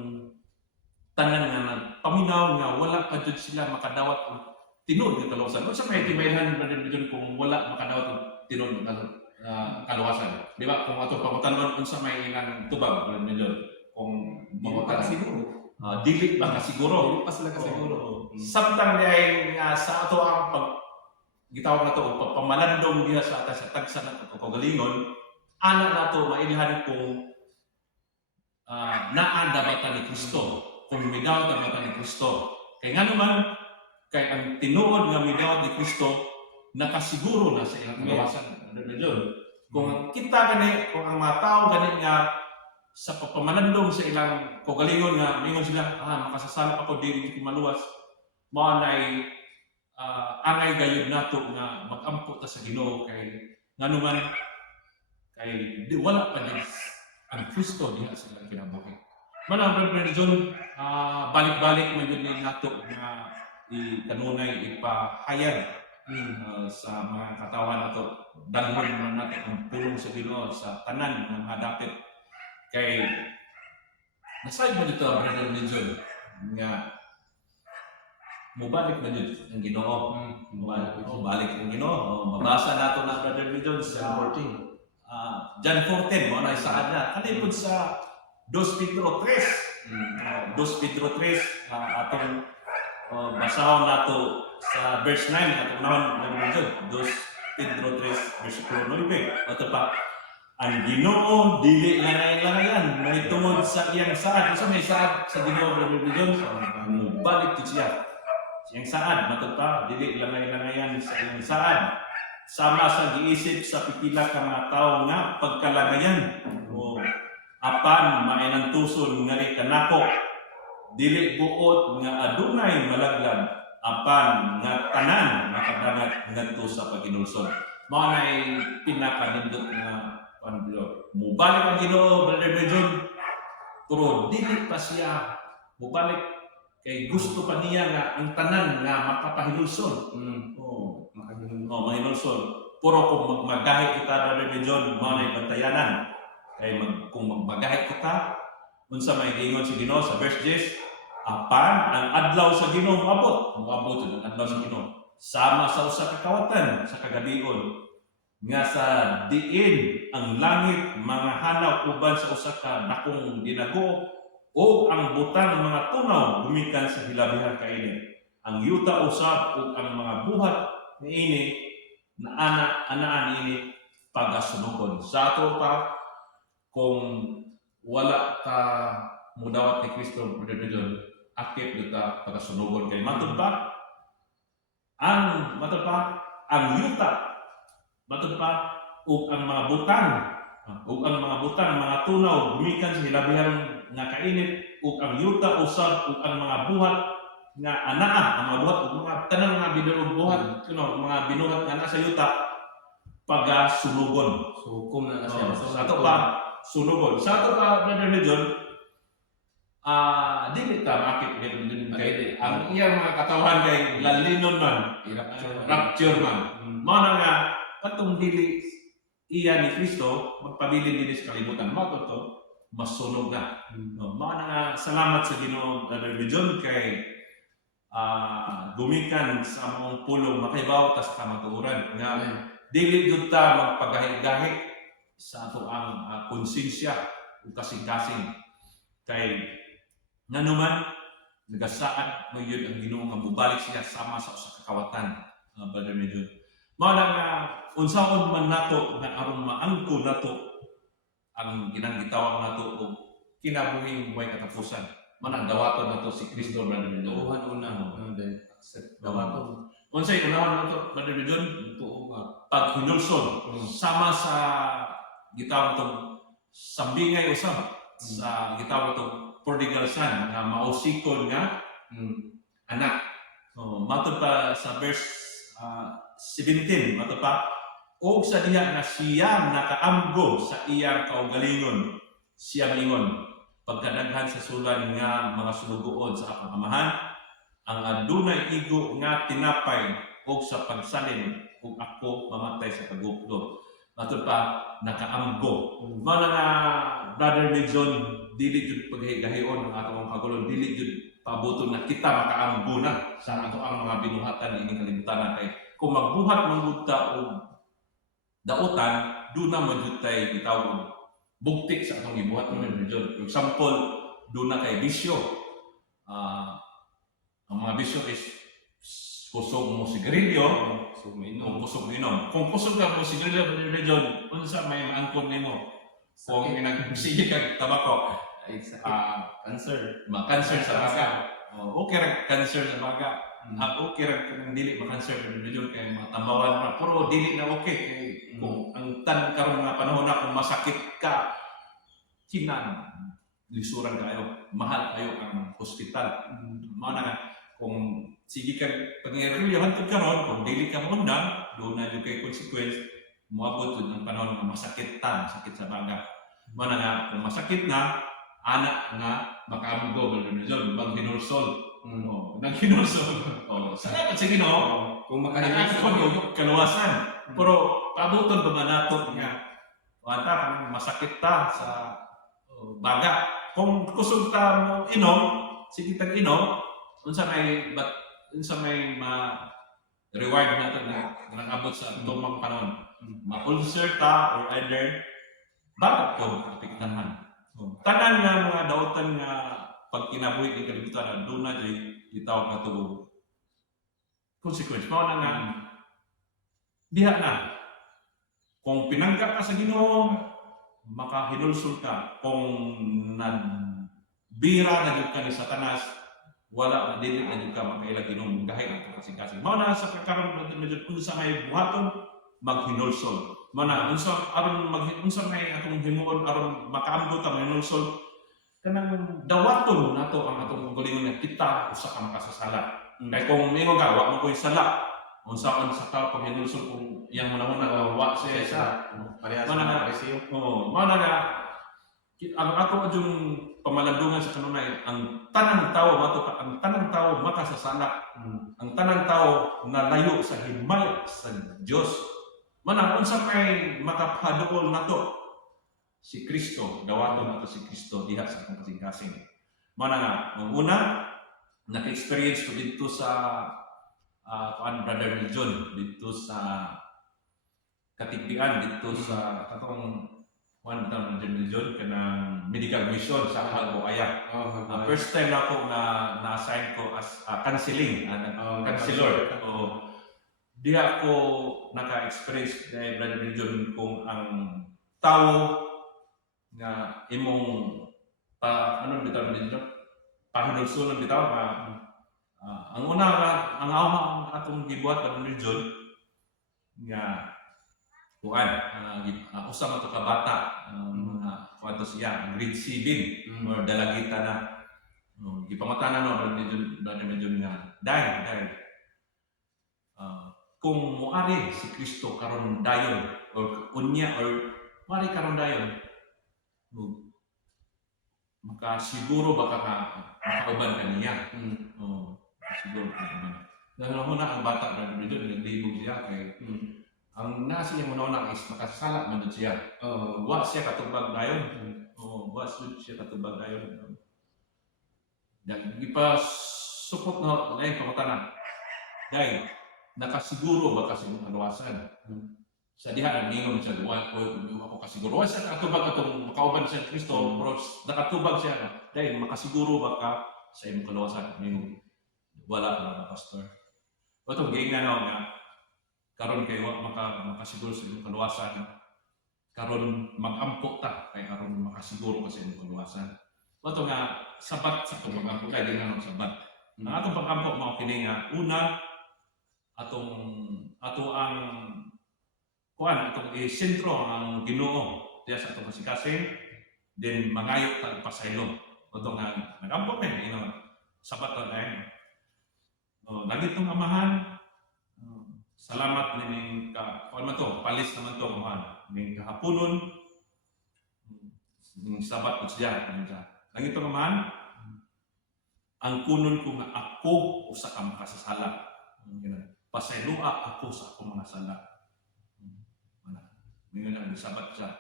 tanan nga nagpaminaw nga wala pa jud sila makadawat og tinud nga kaluwasan. Unsa may timayhan Brother John kung wala makadawat og tinud nga kaluwasan? Di ba? Kung atong pangutanon unsa may ilang tubag Brother John kung mangutan Siguro. dili ba ka siguro? Dili pa sila kasiguro. Samtang diay nga sa ato ang pag gitawag nato og pagpamalandong diha sa atas sa tagsa nato kagalingon, ana nato mailhan kung naa dabatan ni Kristo, kung midaw dabatan ni Kristo. Kay nga naman kay ang tinuod nga midaw ni Kristo nakasiguro na sa ilang kaluwasan. Kung kita gani, kung ang mga tao gani nga sa pagpamalandong sa ilang kagalingon nga mingon sila, makasasalap ako dili ko maluwas, mao nay angay gayud nato nga mag-ampo ta sa Ginoo kay nganuman kay wala pa din ang Kristo diha sa ilang kinabuhi. Manang Brother John, balik-balik man yun nato nga kanunay ipahayag sa mga katawan nato, dalhon man nato ang pulong sa Ginoo sa tanan ng mga dapit kay nasayod mo dito Brother John nga mubalik na dito ang Ginoo. Mubalik ang Ginoo. Mabasa nato na Brother John sa John 14 mo na isaad na. Kanipod sa 2 Pedro 3. 2 Pedro 3 atong basahon nato sa verse 9 atong naman Brother John. 2 Pedro 3 versikulo 9. Ato pa ang Ginoo dili lanay-lanayan may tungod sa iyang saad. Sa may saad sa Ginoo Brother John, mubalik to siya. Siyang saad, matata, dili langay-langayan sa iyang saad. Sama sa giisip sa pipila ka mga tao nga pagkalagayan. O apan mainang tuson nga ri kanako. Dili buot nga adunay malaglag. Apan nga tanan makadangat ngadto sa paghinulsol. Mao nay pinakanindot nga panbilo. Mubalik ang Ginoo Brother John. Pero dili pa siya mubalik kay gusto pa niya nga ang tanan nga makapahinulsol. Mahinulsol. Puro kung magmagahi kita Brother John, mao nay bantayanan. Kay kung magmagahi kita, unsa may giingon si Ginoo sa verse 10, apan ang adlaw sa Ginoo moabot ang adlaw sa Ginoo. Sama sa usa ka kawatan sa kagabion nga sa diin ang langit mga hanaw uban sa usa ka dakong dinago o ang butang mga tunaw gumikan sa hilabihan kaini. Ang yuta usab ug ang mga buhat niini na anaan ini pagasunugon. Sa ato pa kung wala ka mudawat ni Kristo Brother John, akit kita pagasunugon kay matud pa ang yuta matud pa ug ang mga butang mga tunaw gumikan sa hilabihan nga kainit ug ang yuta usab ug ang mga buhat nga anaa ang mga buhat ug mga tanang mga binuhat buhat mga binuhat nga nasa yuta pagasunugon. Sukom na siya. Sa ato pa sunugon. Sa ato pa Brother John, dili ta makit kay ang iyang mga katawan kay lalinon man, rapture man. Mao na nga katong dili iya ni Kristo magpabilin dili sa kalibutan. Mao to masunog na. Mao na nga salamat sa Ginoo Brother John kay gumikan sa among pulong makaibaw ta sa kamatuoran nga dili jud ta magpagahi-gahi sa ato ang konsensya ug kasing-kasing kay nganuman nagasaad mo yun ang Ginoo nga mubalik siya sama sa usa ka kawatan Brother John. Mao na nga unsaon man nato nga aron maangko nato ang ginanggitawag nato og kinabuhing buhay katapusan. Man dawaton nato si Kristo Brother John. Tuhan una accept dawaton. Unsay unahon nato Brother John? Tuo Paghinulsol sama sa gitawag tong sambingay usab sa gitawag tong prodigal son nga mausikon nga anak. Matod pa sa verse 17, matod pa o sa diha nga siyang nakaamgo sa iyang kaugalingon, siya mingon, pagkadaghan sa sulan nga mga sulugoon sa akong amahan, ang adunay igo nga tinapay o sa pagsalin kung ako mamatay sa kaguplo. Matod pa, nakaamgo. Mao na nga, Brother Wilson, dili jud paghigahion ang atong kagulon, dili jud pabuton na kita makaamgo na sa ato ang mga binuhatan ining kalibutan kay kung magbuhat man gud ta og dautan, do na man jud tay gitawag bugtik sa atong gibuhat Brother Wilson. For example, do na kay bisyo. Ang mga bisyo is kusog mo sigarilyo, So, kung mainom. kusog mo inom. Kung kusog ka mo sigarilyo, Brother Wilson, unsa may maangkon nimo? Kung nagsigig kag tabako, Ay, sakit. Cancer. ma-cancer sa baga. Okay ra cancer sa baga. Okay ra kung dili ma-cancer Brother Wilson kay matambawan na. Pero dili na okay kay kung ang tan karon nga panahon na kung masakit ka, kinan lisuran kayo, mahal kayo ang hospital. Mao na nga, kung sige ka pangirilyo hantod karon, kung dili ka maundang, doon na jud kay consequence, moabot jud ang panahon nga masakit sakit sa baga. Mao na nga, kung masakit na, anak nga makaamgo Brother maghinulsol. Naghinulsol. Salamat sa Ginoo. Kung Nakakakon yung kaluwasan. Pero pabuton ba man nato nga wala kung masakit ta sa baga. Kung kusog ta mo inom, sige tag inom, unsa may reward nato na nangabot sa tumang panahon. Ma-ulcer ta or either bakit ko apektahan. Tanan nga mga dautan nga pag kinabuhi ng kalibutan doon na itawag na ito consequence. Mao na nga diha na. Kung pinangga ka sa Ginoo, makahinulsol ka. Kung bira na jud ka ni Satanas, wala na dili na jud ka makailag Ginoo gahay ang kasing-kasing. Mao na sa kakaron medyo unsa may buhaton maghinulsol. Mao na unsa may atong himuon aron makaamgo ta maghinulsol kanang dawaton nato ang atong kaugalingon nga kita usa ka makasasala. Kay kung mingon ka wa mo koy sala, unsaon sa ka paghinulsol kung iyang una wa siya sa Parehas Mana na nga? pareho. mao na nga ang ato adyung pamalandungan sa kanunay ang tanang tawo makasasala. Ang tanang tawo nalayo sa himaya sa Dios. Manang unsa may makapaduol nato si Kristo, dawaton nato si Kristo diha sa atong kasing-kasing. Mao na nga, ang una naka-experience ko dito sa Brother Wilson, dito sa Katigbian, dito sa katong Brother Wilson kanang medical mission sa Halboaya. First time na ako na-assign ko as counseling, counselor. Di ako naka-experience kay Brother Wilson kung ang tao nga imong bitaw dito pahinulsunon bitaw ang una ang atong gibuhat Brother Wilson nga kuan usa man to ka bata mga kuanto siya grade 7 or dalagita na gipangutanan Brother Wilson nga dai kung moari si Kristo karon dayon or unya or moari karon dayon makasiguro baka makauban ka niya. Siguro ka naman. Dahil mo na ang bata Brother Wilson naglibog siya kay ang nasa niya muna is makasala man siya. Wa siya katubag dayon. Wa siya katubag dayon. Ipasupot na lain pangutana. Dahil nakasiguro ba kasi mong kaluwasan? Sa diha ang ningon siya, ako kasiguro. Wala siya nakatubag atong makauban siya Kristo, pero nakatubag siya na. Dahil makasiguro ba ka sa imong kaluwasan? Ningon, wala na pastor. Itong gay nga nga, karon kayo makasiguro sa imong kaluwasan. Karon mag-ampo ta, kay karon makasiguro ka sa imong kaluwasan. Ito nga, sabat sa itong mag-ampo, kaya din nga sabat. Ang atong pag-ampo, mga kining nga, una, ato ang sentro ang Ginoo diya sa atong kasing-kasing, then mangayo ta pasaylo. Ito nga nag-ampo sabat ta dahil. Nagit tong amahan salamat ning ano to, palis naman to kuhan. Ning kahaponon ning sabat ko siya. Langit to naman ang kunon ko nga ako usa ka makasasala. Pasayloa ako sa akong mga sala. Ngayon ang sabat siya.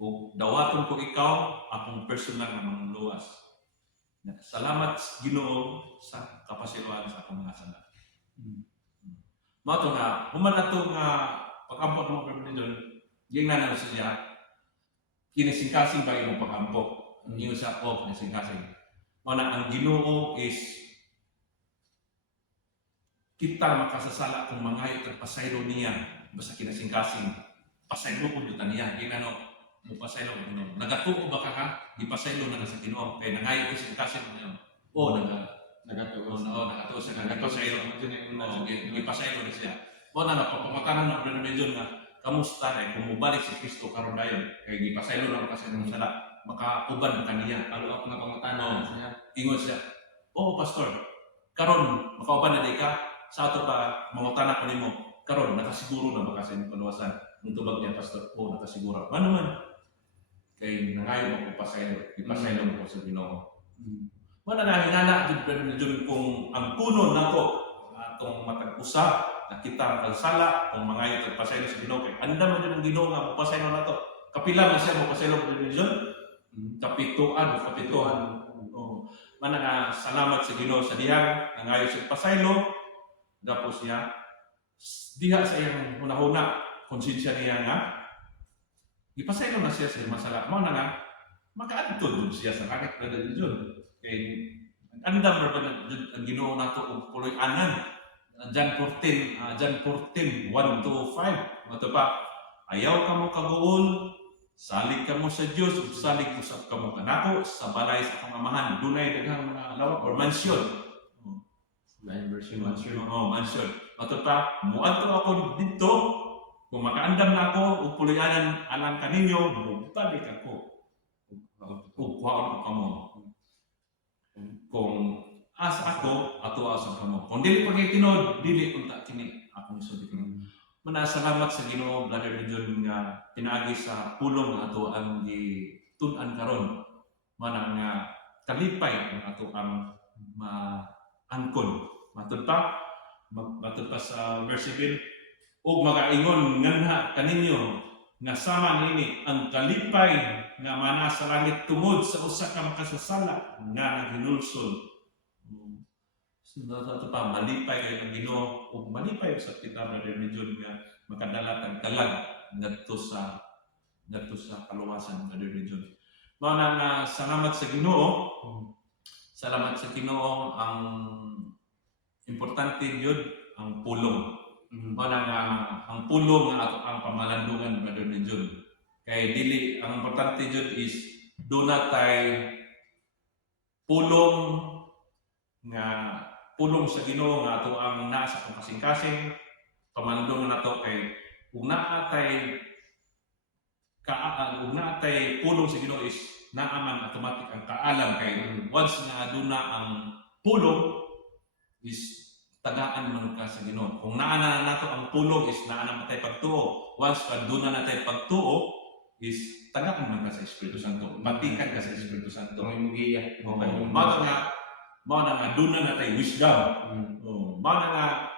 O dawaton ko ikaw akong personal na mangluwas. Salamat Ginoo sa kapasiluan sa akong mga sala. Mao to nga human ato nga pag-ampot mo permi doon, yung nanalo siya kinisingkasing ba imong pag-ampot. Niyo sa kinisingkasing. Mao na ang Ginoo is kita makasasala kung mga ito pasaylo niya basta kinasingkasing pasaylo ko dito niya. Yung ano mo pasaylo ko Ginoo. Nagatuo ba ka gipasaylo na sa Ginoo kay nangayo ko singkasing niya. Nagatuo sa gipasaylo ni siya. Mo na napapamatanan na pala medyo nga kamusta na kung mubalik si Kristo karon dayon kay gipasaylo na kasi ng sala makauban kaniya Follow up na pangutanan siya. ingon siya. Pastor, karon makauban na di ka sa ato pa mangutana ko nimo karon nakasiguro na ba kasi ang paluwasan ng tubag niya pastor nakasiguro ano man kay nangayo ako pasaylo ipasaylo ko sa Ginoo wala na hinana jud kung ang puno nako atong matag-usab na kita kalsala kung mangayo tag pasaylo sa Ginoo kay andam man jud ang Ginoo nga mopasaylo nato kapila man siya mopasaylo sa religion kapituan man nga salamat sa Ginoo sa dihang nangayo sa pasaylo. Tapos niya, diha sa iyang hunahuna, konsensya niya nga, ipasaylo na siya sa iyang masala. Mao na nga, makaadto siya sa langit na religion. Kaya, andam na ba ang Ginoo nato og puloy anan. John 14, 1-5. Ito pa, ayaw ka mo kaguol, salig ka mo sa Diyos, salig usap ka mo kanako, sa balay sa kamamahan, dunay daghang mga lawak or mansyon. Version Mansion. Mato pa, muadto ako dito. Kung makaandam na ako, upuloyanan alang kaninyo, balik ako. Kukuhaan ko kamo. Kung asa ako, ato asa kamo. Kung dili pa kayo tinod, dili unta kini akong isod kini. Manasalamat sa Ginoo, Brother John nga pinaagi sa pulong nga ato ang gitun-an karon. Mana nga kalipay ang ato ang angkon. Matod pa sa verse 7, o magaingon nganha kaninyo nga sama nini ang kalipay nga mana sa langit tungod sa usa ka makasasala nga naghinulsol. Ito pa, malipay kayo ng Ginoo o malipay sa kita Brother John nga makadala tagdalag ngadto sa kaluwasan Brother John. Mao na salamat sa Ginoo. Salamat sa Ginoo ang importante yun ang pulong. Ang pulong nga ang pamalandungan Brother John. Kay dili ang importante yun is do na tay pulong sa Ginoo nga ato ang naa sa kasing-kasing pamalandungan nato kay ug naa tay pulong sa Ginoo is naaman automatic ang kaalam kay once nga aduna ang pulong is tagaan man ka sa Ginoo. Kung naana nato ang pulong is naana matay pagtuo. Once aduna natay pagtuo is tagaan man ka sa Espiritu Santo. Batikan ka sa Espiritu Santo. Ang imugiya. Mao na nga duna natay wisdom. Mao na nga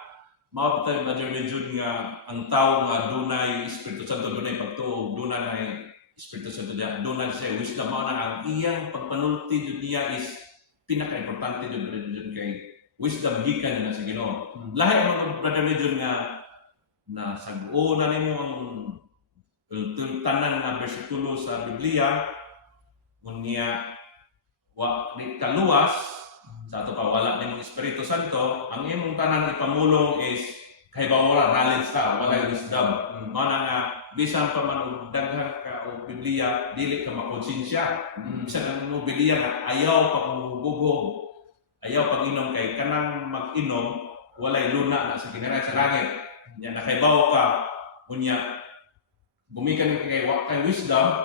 mao tay Brother John nga ang tawo nga dunay Espiritu Santo dunay pagtuo, dunay Espiritu Santo diya, dunay sa wisdom. Mao na ang iyang pagpanulti jud niya is pinaka-importante jud Brother John kay wisdom gikan na sa Ginoo. Lahi ang Brother John nga na sag-o na nimo ang tanan nga bersikulo sa Biblia unya wa di kaluwas sa ato pa wala nimong Espiritu Santo ang imong tanan ipamulong is kay bawala knowledge ka wala wisdom. Mao na nga bisan pa man daghang ka og Biblia dili ka makonsensya. Bisan ang Biblia nga ayaw pa kung ayaw pag-inom kay kanang mag-inom walay luna na sa kinaray sa langit. Nya nakaibaw ka unya gumikan kay wisdom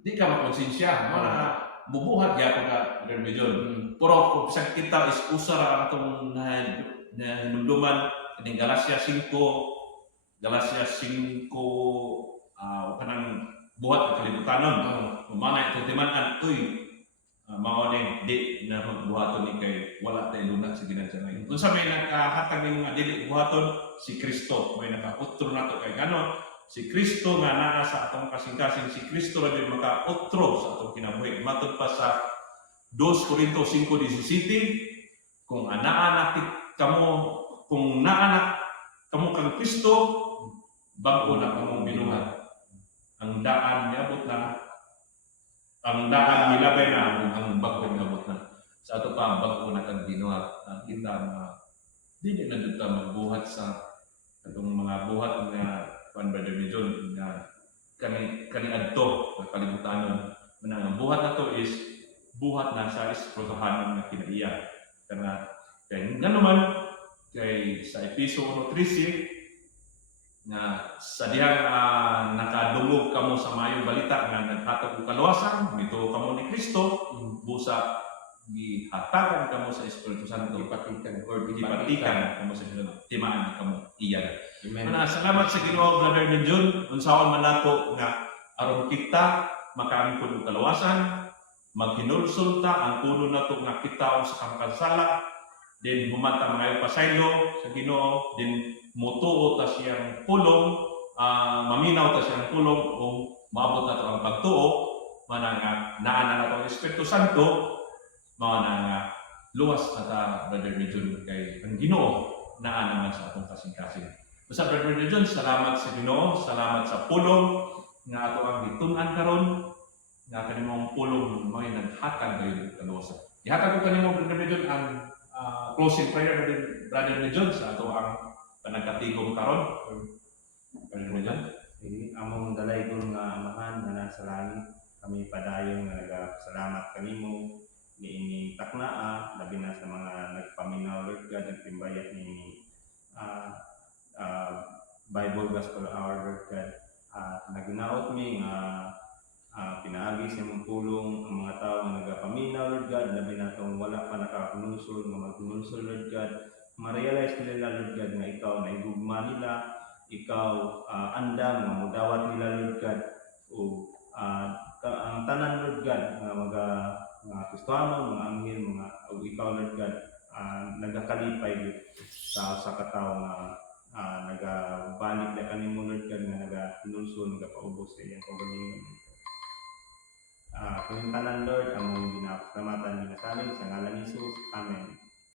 di ka makonsensya. Mao na bubuhat gyapon ka Brother John. Pero kung sa kita is usara atong na hinumduman ini Galacia 5, kanang buhat ng kalibutanon. Umana ito timan-an, mao ni di na buhaton ni kay wala tay lunag sa ginagsamay. Kung sa may nakahatag ng mga dili buhaton, si Kristo may nakautro nato kay kanon. Si Kristo nga naa sa atong kasing-kasing, si Kristo ra din makautro sa atong kinabuhi. Matod pa sa 2 Corinto 5:17, kung anaanak kung naanak kamo kang Kristo, bago na kamong binuhat. Ang daan niabot na, ang daan nilabay na, ang bago niabot na. Sa ato pa, bago na kang binuhat. Kita mga, di na dito magbuhat sa itong mga buhat na Brother John na kani adto sa kalibutanon. Ang buhat na to is buhat na sa esprosahanon na kinaiya. Karena kay nga naman kay sa Episo 1:13 na sa dihang nakadungog kamo sa mayong balita nga naghatag og kaluwasan nito kamo ni Kristo busa gihatagan kamo sa Espiritu Santo Ipatikan. kamo sa timaan kamo iyan. Amen. Salamat sa Ginoo Brother John unsaon man nato nga aron kita makaangkon og kaluwasan maghinulsulta ang puno nato nga kita sa kansala din humata mga pasaylo sa Ginoo din mutuo ta siyang pulong maminaw ta siyang pulong o maabot na ang pagtuo manang naa na nato ang Espiritu Santo mao nga luwas na ta Brother John kay ang Ginoo naa naman sa atong kasing-kasing. Basta Brother John, salamat sa Ginoo, salamat sa pulong nga ato ang gitun-an karon nga kanimong pulong may naghatag kayo kaluwasan. Ihatag ko kanimo Brother John ang closing prayer na din Brother John sa ato ang panagkatigom karon. Brother John, Among dalaygon nga amahan nga nasa langit, kami padayon nga nagapasalamat kanimo niini taknaa labi na sa mga nagpaminaw Lord God nagtimbayat ni Bible Gospel Hour Lord God. Naginaot mi nga pinaagi sa imong tulong ang mga tao nga nagapaminaw Lord God labi na tong wala pa nakakunulsol nga magkunulsol Lord God. Ma-realize nila Lord God nga ikaw na igugma nila, ikaw andam nga mudawat nila Lord God o ang tanan Lord God nga mga Kristiyanon, mga anghel, o ikaw Lord God nagakalipay sa katao nga nagabalik na kanimo Lord God nga nagahinulsol, nagapaubos sa iyang kaugalingon. Kung tanan Lord, among ginapasalamatan nila sa amin sa ngalan ni Jesus. Amen.